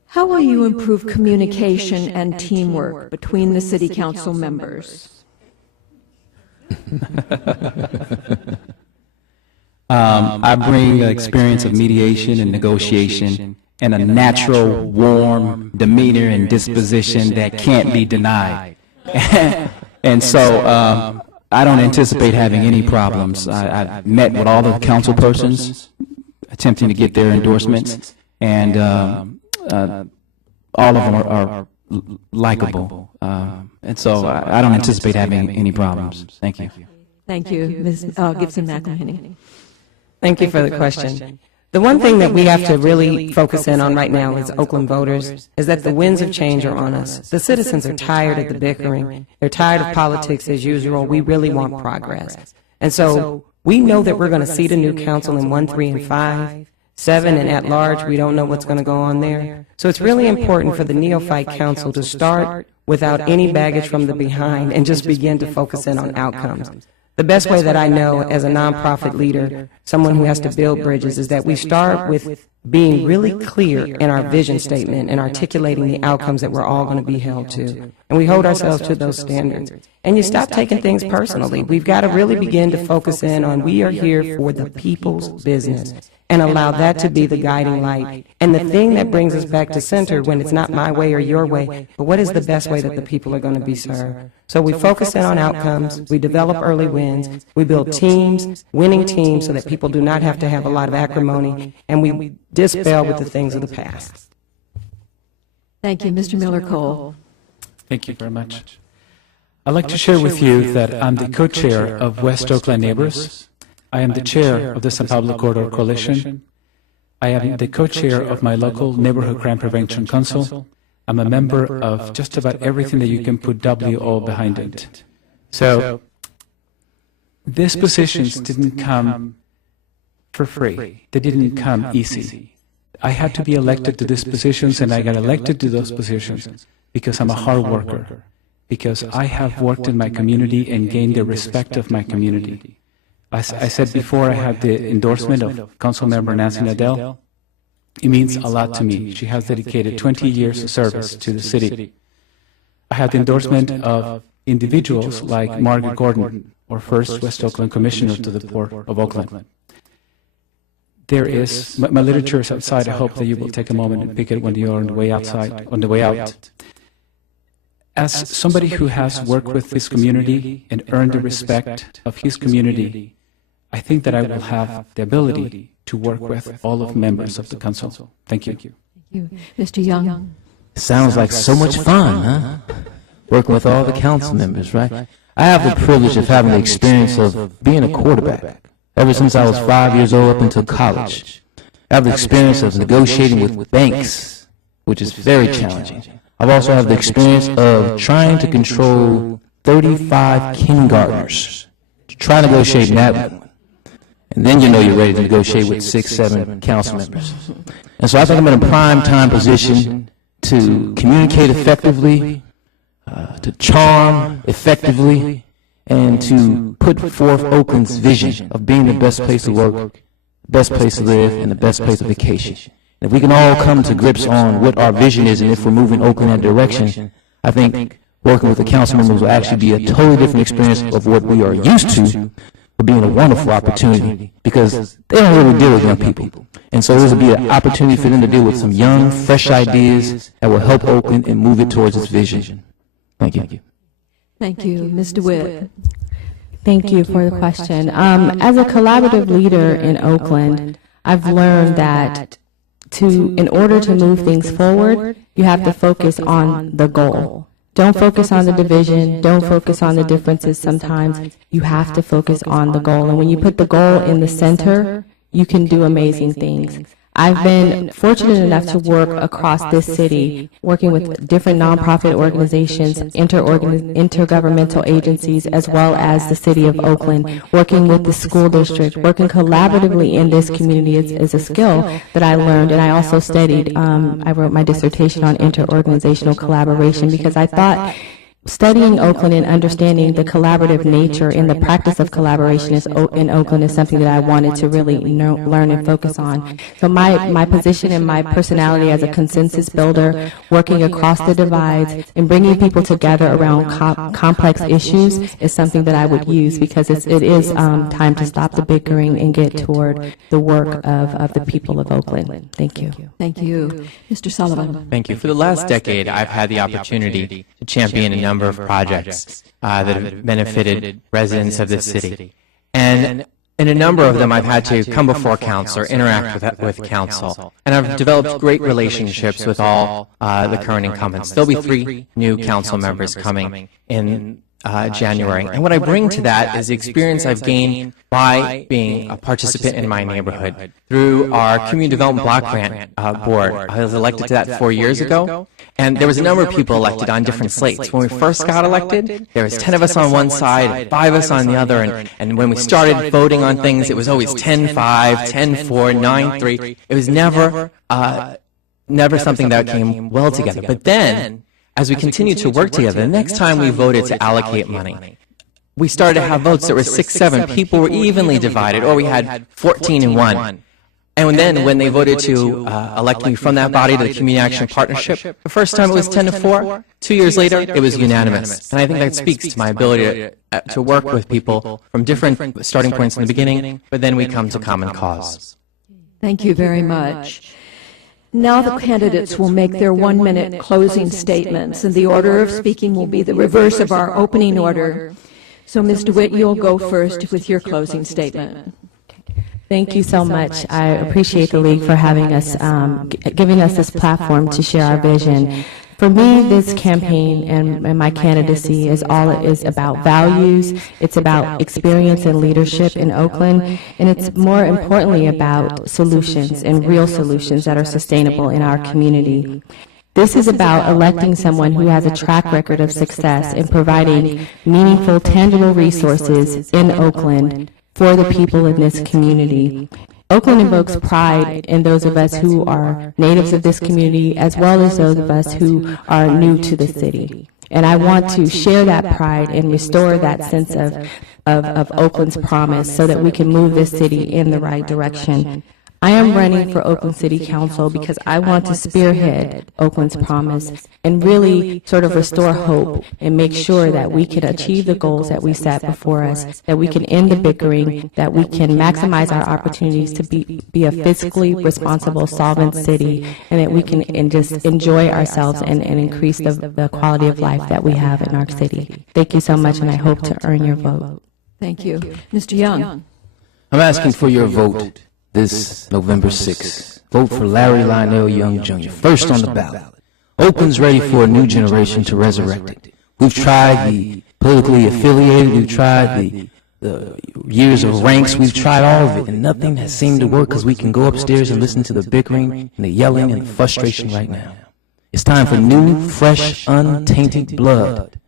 How will you improve communication and teamwork between the city council members? I bring the experience of mediation and negotiation and a natural, warm demeanor and disposition that can't be denied. And so I don't anticipate having any problems. I've met with all the council persons attempting to get their endorsements, and all of them are likable. And so I don't anticipate having any problems. Thank you. Thank you, Ms. Gibson-McElhinney. Thank you for the question. The one thing that we have to really focus in on right now as Oakland voters is that the winds of change are on us. The citizens are tired of the bickering. They're tired of politics as usual. We really want progress. And so we know that we're going to seat a new council in 1, 3, and 5. 7 and at large, we don't know what's going to go on there. So it's really important for the neophyte council to start without any baggage from the behind and just begin to focus in on outcomes. The best way that I know as a nonprofit leader, someone who has to build bridges, is that we start with being really clear in our vision statement and articulating the outcomes that we're all going to be held to. And we hold ourselves to those standards. And you stop taking things personally. We've got to really begin to focus in on we are here for the people's business, and allow that to be the guiding light. And the thing that brings us back to center when it's not my way or your way, but what is the best way that the people are going to be served? So we focus in on outcomes, we develop early wins, we build teams, winning teams, so that people do not have to have a lot of acrimony, and we dispel with the things of the past. Thank you. Mr. Miller-Cole. Thank you very much. I'd like to share with you that I'm the co-chair of West Oakland Neighbors. I am the chair of the San Pablo Corridor Coalition. I am the co-chair of my local Neighborhood Crime Prevention Council. I'm a member of just about everything that you can put WO behind it. So these positions didn't come for free. They didn't come easy. I had to be elected to these positions, and I got elected to those positions because I'm a hard worker, because I have worked in my community and gained the respect of my community. As I said before, I have the endorsement of Councilmember Nancy Nadell. It means a lot to me. She has dedicated 20 years of service to the city. I have the endorsement of individuals like Margaret Gordon, or first West Oakland Commissioner to the Port of Oakland. There is, my literature is outside. I hope that you will take a moment and pick it when you're on the way outside, on the way out. As somebody who has worked with this community and earned the respect of his community, I think that I will have the ability to work with all of the members of the council. Thank you. Thank you. Mr. Young. Sounds like so much fun, huh? Working with all the council members, right? I have the privilege of having the experience of being a quarterback ever since I was 5 years old up until college. I have the experience of negotiating with banks, which is very challenging. I've also had the experience of trying to control 35 kindergartners. Try negotiating that one. And then you know you're ready to negotiate with 6, 7 council members. And so I think I'm in a prime time position to communicate effectively, to charm effectively, and to put forth Oakland's vision of being the best place to work, best place to live, and the best place of vacation. And if we can all come to grips on what our vision is and if we're moving Oakland in that direction, I think working with the council members will actually be a totally different experience of what we are used to, but being a wonderful opportunity because they don't really deal with young people. And so this will be an opportunity for them to deal with some young, fresh ideas that will help Oakland and move it towards its vision. Thank you. Thank you. Ms. Dewitt. Thank you for the question. As a collaborative leader in Oakland, I've learned that in order to move things forward, you have to focus on the goal. Don't focus on the division. Don't focus on the differences sometimes. You have to focus on the goal. And when you put the goal in the center, you can do amazing things. I've been fortunate enough to work across this city, working with different nonprofit organizations, intergovernmental agencies, as well as the city of Oakland, working with the school district, working collaboratively in this community is a skill that I learned. And I also studied, I wrote my dissertation on interorganizational collaboration because I thought studying Oakland and understanding the collaborative nature and the practice of collaboration in Oakland is something that I wanted to really learn and focus on. So my position and my personality as a consensus builder, working across the divides and bringing people together around complex issues is something that I would use because it is time to stop the bickering and get toward the work of the people of Oakland. Thank you. Thank you. Mr. Sullivan. Thank you. For the last decade, I've had the opportunity to champion a number of projects that have benefited residents of this city. And in a number of them, I've had to come before council or interact with council. And I've developed great relationships with all the current incumbents. There'll be 3 new council members coming in January. And what I bring to that is the experience I've gained by being a participant in my neighborhood through our Community Development Block Grant Board. I was elected to that 4 years ago. And there was a number of people elected on different slates. When we first got elected, there was 10 of us on one side, 5 of us on the other. And when we started voting on things, it was always 10-5, 10-4, 9-3. It was never something that came well together. But then, as we continued to work together, the next time we voted to allocate money, we started to have votes that were 6-7. People were evenly divided, or we had 14-1. And then when they voted to elect me from that body to the Community Action Partnership, the first time it was 10-4. 2 years later, it was unanimous. And I think that speaks to my ability to work with people from different starting points in the beginning, but then we come to common cause. Thank you very much. Now the candidates will make their 1-minute closing statements, and the order of speaking will be the reverse of our opening order. So, Ms. Dewitt, you'll go first with your closing statement. Thank you so much. I appreciate the League for having us, giving us this platform to share our vision. For me, this campaign and my candidacy is about values. It's about experience and leadership in Oakland, and it's more importantly about solutions and real solutions that are sustainable in our community. This is about electing someone who has a track record of success in providing meaningful, tangible resources in Oakland for the people in this community. Oakland invokes pride in those of us who are natives of this community, as well as those of us who are new to the city. And I want to share that pride and restore that sense of Oakland's promise so that we can move this city in the right direction. I am running for Oakland City Council because I want to spearhead Oakland's promise and really sort of restore hope and make sure that we can achieve the goals that we set before us, that we can end the bickering, that we can maximize our opportunities to be a fiscally responsible, solvent city, and that we can just enjoy ourselves and increase the quality of life that we have in our city. Thank you so much, and I hope to earn your vote. Thank you. Mr. Young. I'm asking for your vote this November 6th. Vote for Larry Lionel Young Jr., first on the ballot. Oakland's ready for a new generation to resurrect it. We've tried the politically affiliated, we've tried the years of ranks, we've tried all of it, and nothing has seemed to work because we can go upstairs and listen to the bickering and the yelling and the frustration right now. It's time for new, fresh, untainted blood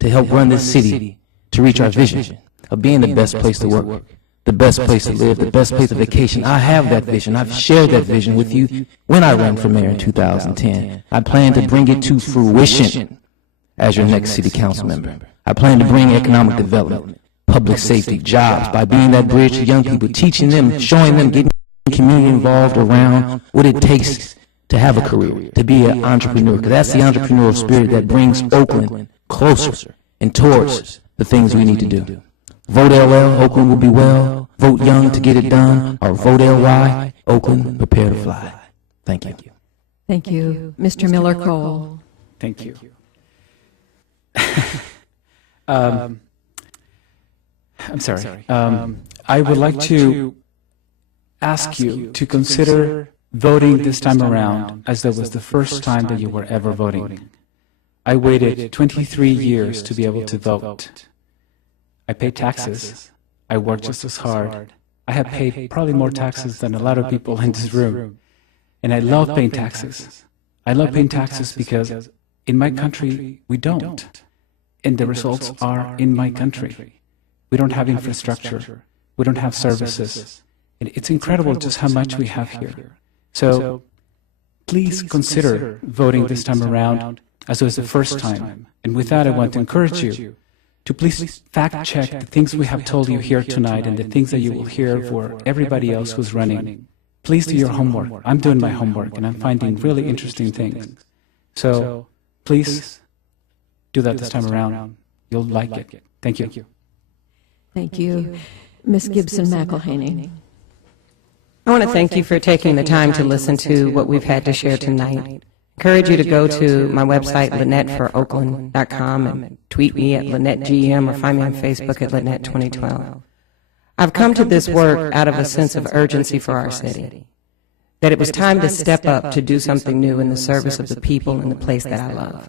to help run this city to reach our vision of being the best place to work, the best place to live, the best place to vacation. I have that vision. I've shared that vision with you when I ran for mayor in 2010. I plan to bring it to fruition as your next city council member. I plan to bring economic development, public safety, jobs, by being that bridge to young people, teaching them, showing them, getting the community involved around what it takes to have a career, to be an entrepreneur, because that's the entrepreneurial spirit that brings Oakland closer and towards the things we need to do. Vote LL, Oakland will be well. Vote Young to get it done. Or vote LY, Oakland, prepare to fly. Thank you. Thank you. Mr. Miller Cole. Thank you. I'm sorry. I would like to ask you to consider voting this time around as though it was the first time that you were ever voting. I waited 23 years to be able to vote. I pay taxes. I work just as hard. I have paid probably more taxes than a lot of people in this room. And I love paying taxes. I love paying taxes because in my country, we don't. And the results are in my country. We don't have infrastructure. We don't have services. And it's incredible just how much we have here. So please consider voting this time around as it was the first time. And with that, I want to encourage you to please fact-check the things we have told you here tonight and the things that you will hear for everybody else who's running. Please do your homework. I'm doing my homework, and I'm finding really interesting things. So please do that this time around. You'll like it. Thank you. Thank you. Ms. Gibson-McElhaney. I want to thank you for taking the time to listen to what we've had to share tonight. Encourage you to go to my website, LynetteForOakland.com, and tweet me at LynetteGM or find me on Facebook at Lynette2012. I've come to this work out of a sense of urgency for our city, that it was time to step up to do something new in the service of the people and the place that I love.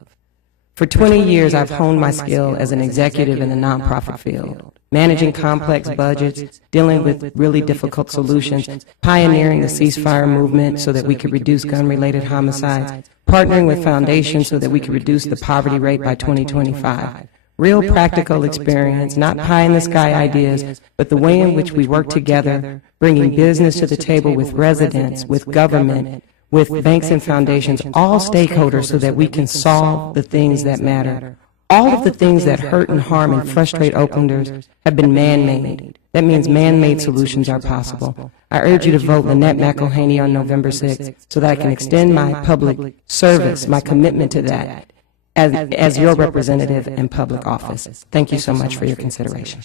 For 20 years, I've honed my skill as an executive in the nonprofit field, managing complex budgets, dealing with really difficult solutions, pioneering the ceasefire movement so that we could reduce gun-related homicides, partnering with foundations so that we could reduce the poverty rate by 2025. Real practical experience, not pie-in-the-sky ideas, but the way in which we work together, bringing business to the table with residents, with government, with banks and foundations, all stakeholders, so that we can solve the things that matter. All of the things that hurt and harm and frustrate Oaklanders have been man-made. That means man-made solutions are possible. I urge you to vote Lynette McElhaney on November 6th so that I can extend my public service, my commitment to that, as your representative in public office. Thank you so much for your consideration.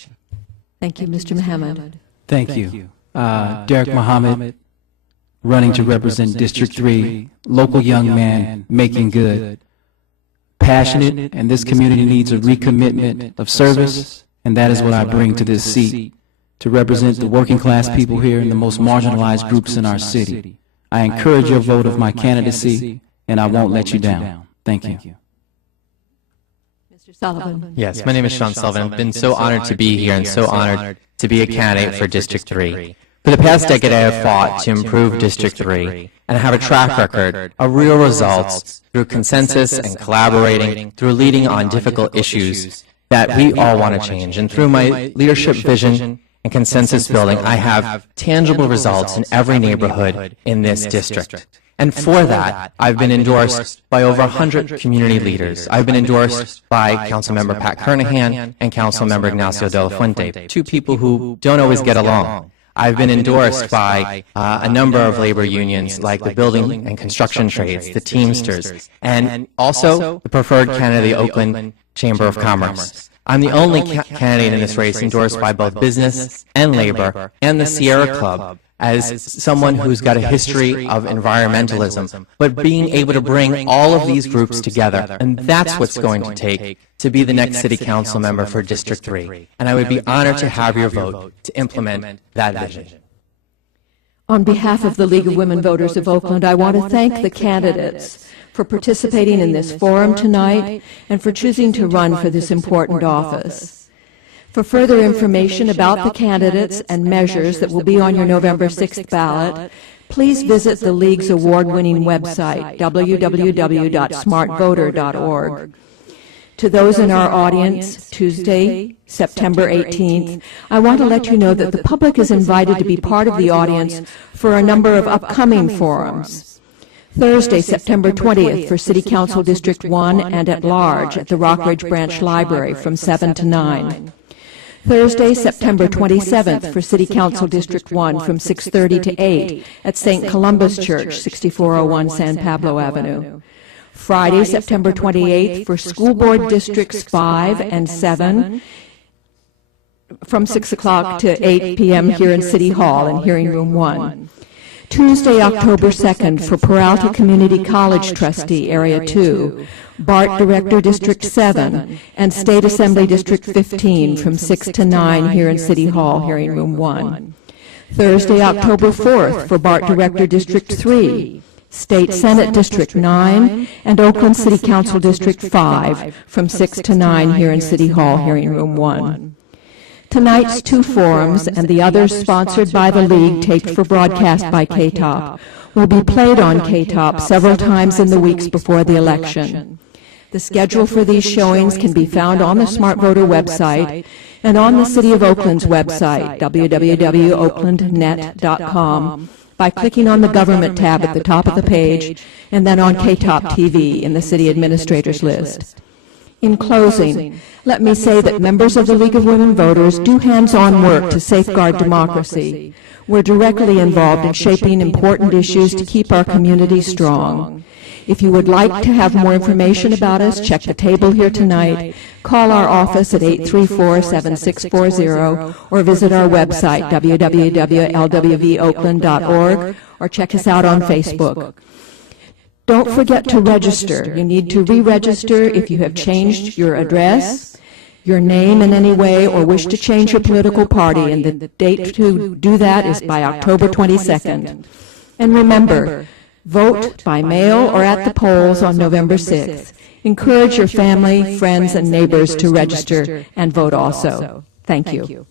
Thank you, Mr. Muhammad. Thank you. Derrick Muhammad, running to represent District 3, local young man, making good. Passionate, and this community needs a recommitment of service, and that is what I bring to this seat, to represent the working class people here and the most marginalized groups in our city. I encourage your vote of my candidacy, and I won't let you down. Thank you. Mr. Sullivan. Yes, my name is Sean Sullivan. I've been so honored to be here and so honored to be a candidate for District 3. For the past decade, I have fought to improve District 3 and have a track record of real results through consensus and collaborating, through leading on difficult issues that we all want to change. And through my leadership vision and consensus building, I have tangible results in every neighborhood in this district. And for that, I've been endorsed by over 100 community leaders. I've been endorsed by Councilmember Pat Kernahan and Councilmember Ignacio de la Fuente, two people who don't always get along. I've been endorsed by a number of labor unions like the building and construction trades, the Teamsters, and also the preferred candidate of the Oakland Chamber of Commerce. I'm the only candidate in this race endorsed by both business and labor and the Sierra Club as someone who's got a history of environmentalism, but being able to bring all of these groups together. And that's what's going to take to be the next city council member for District 3. And I would be honored to have your vote to implement that vision. On behalf of the League of Women Voters of Oakland, I want to thank the candidates for participating in this forum tonight and for choosing to run for this important office. For further information about the candidates and measures that will be on your November 6th ballot, please visit the League's award-winning website, www.smartvoter.org. To those in our audience, Tuesday, September 18th, I want to let you know that the public is invited to be part of the audience for a number of upcoming forums. Thursday, September 20th for City Council District 1 and at large at the Rockridge Branch Library from 7 to 9. Thursday, September 27th for City Council District 1 from 6:30 to 8 at St. Columba's Church, 6401 San Pablo Avenue. Friday, September 28th for School Board Districts 5 and 7 from 6 o'clock to 8 p.m. here in City Hall in Hearing Room 1. Tuesday, October 2nd for Peralta Community College Trustee, Area 2, BART Director District 7, and State Assembly District 15 from 6 to 9 here in City Hall, Hearing Room 1. Thursday, October 4th for BART Director District 3, State Senate District 9, and Oakland City Council District 5 from 6 to 9 here in City Hall, Hearing Room 1. Tonight's two forums and the others sponsored by the League taped for broadcast by KTOP will be played on KTOP several times in the weeks before the election. The schedule for these showings can be found on the Smart Voter website and on the City of Oakland's website, www.oaklandnet.com, by clicking on the Government tab at the top of the page and then on KTOP TV in the City Administrators list. In closing, let me say that members of the League of Women Voters do hands-on work to safeguard democracy. We're directly involved in shaping important issues to keep our community strong. If you would like to have more information about us, check the table here tonight, call our office at 834-7640, or visit our website, www.lwvoakland.org, or check us out on Facebook. Don't forget to register. You need to re-register if you have changed your address, your name in any way, or wish to change your political party, and the date to do that is by October 22nd. And remember, vote by mail or at the polls on November 6th. Encourage your family, friends, and neighbors to register and vote also. Thank you.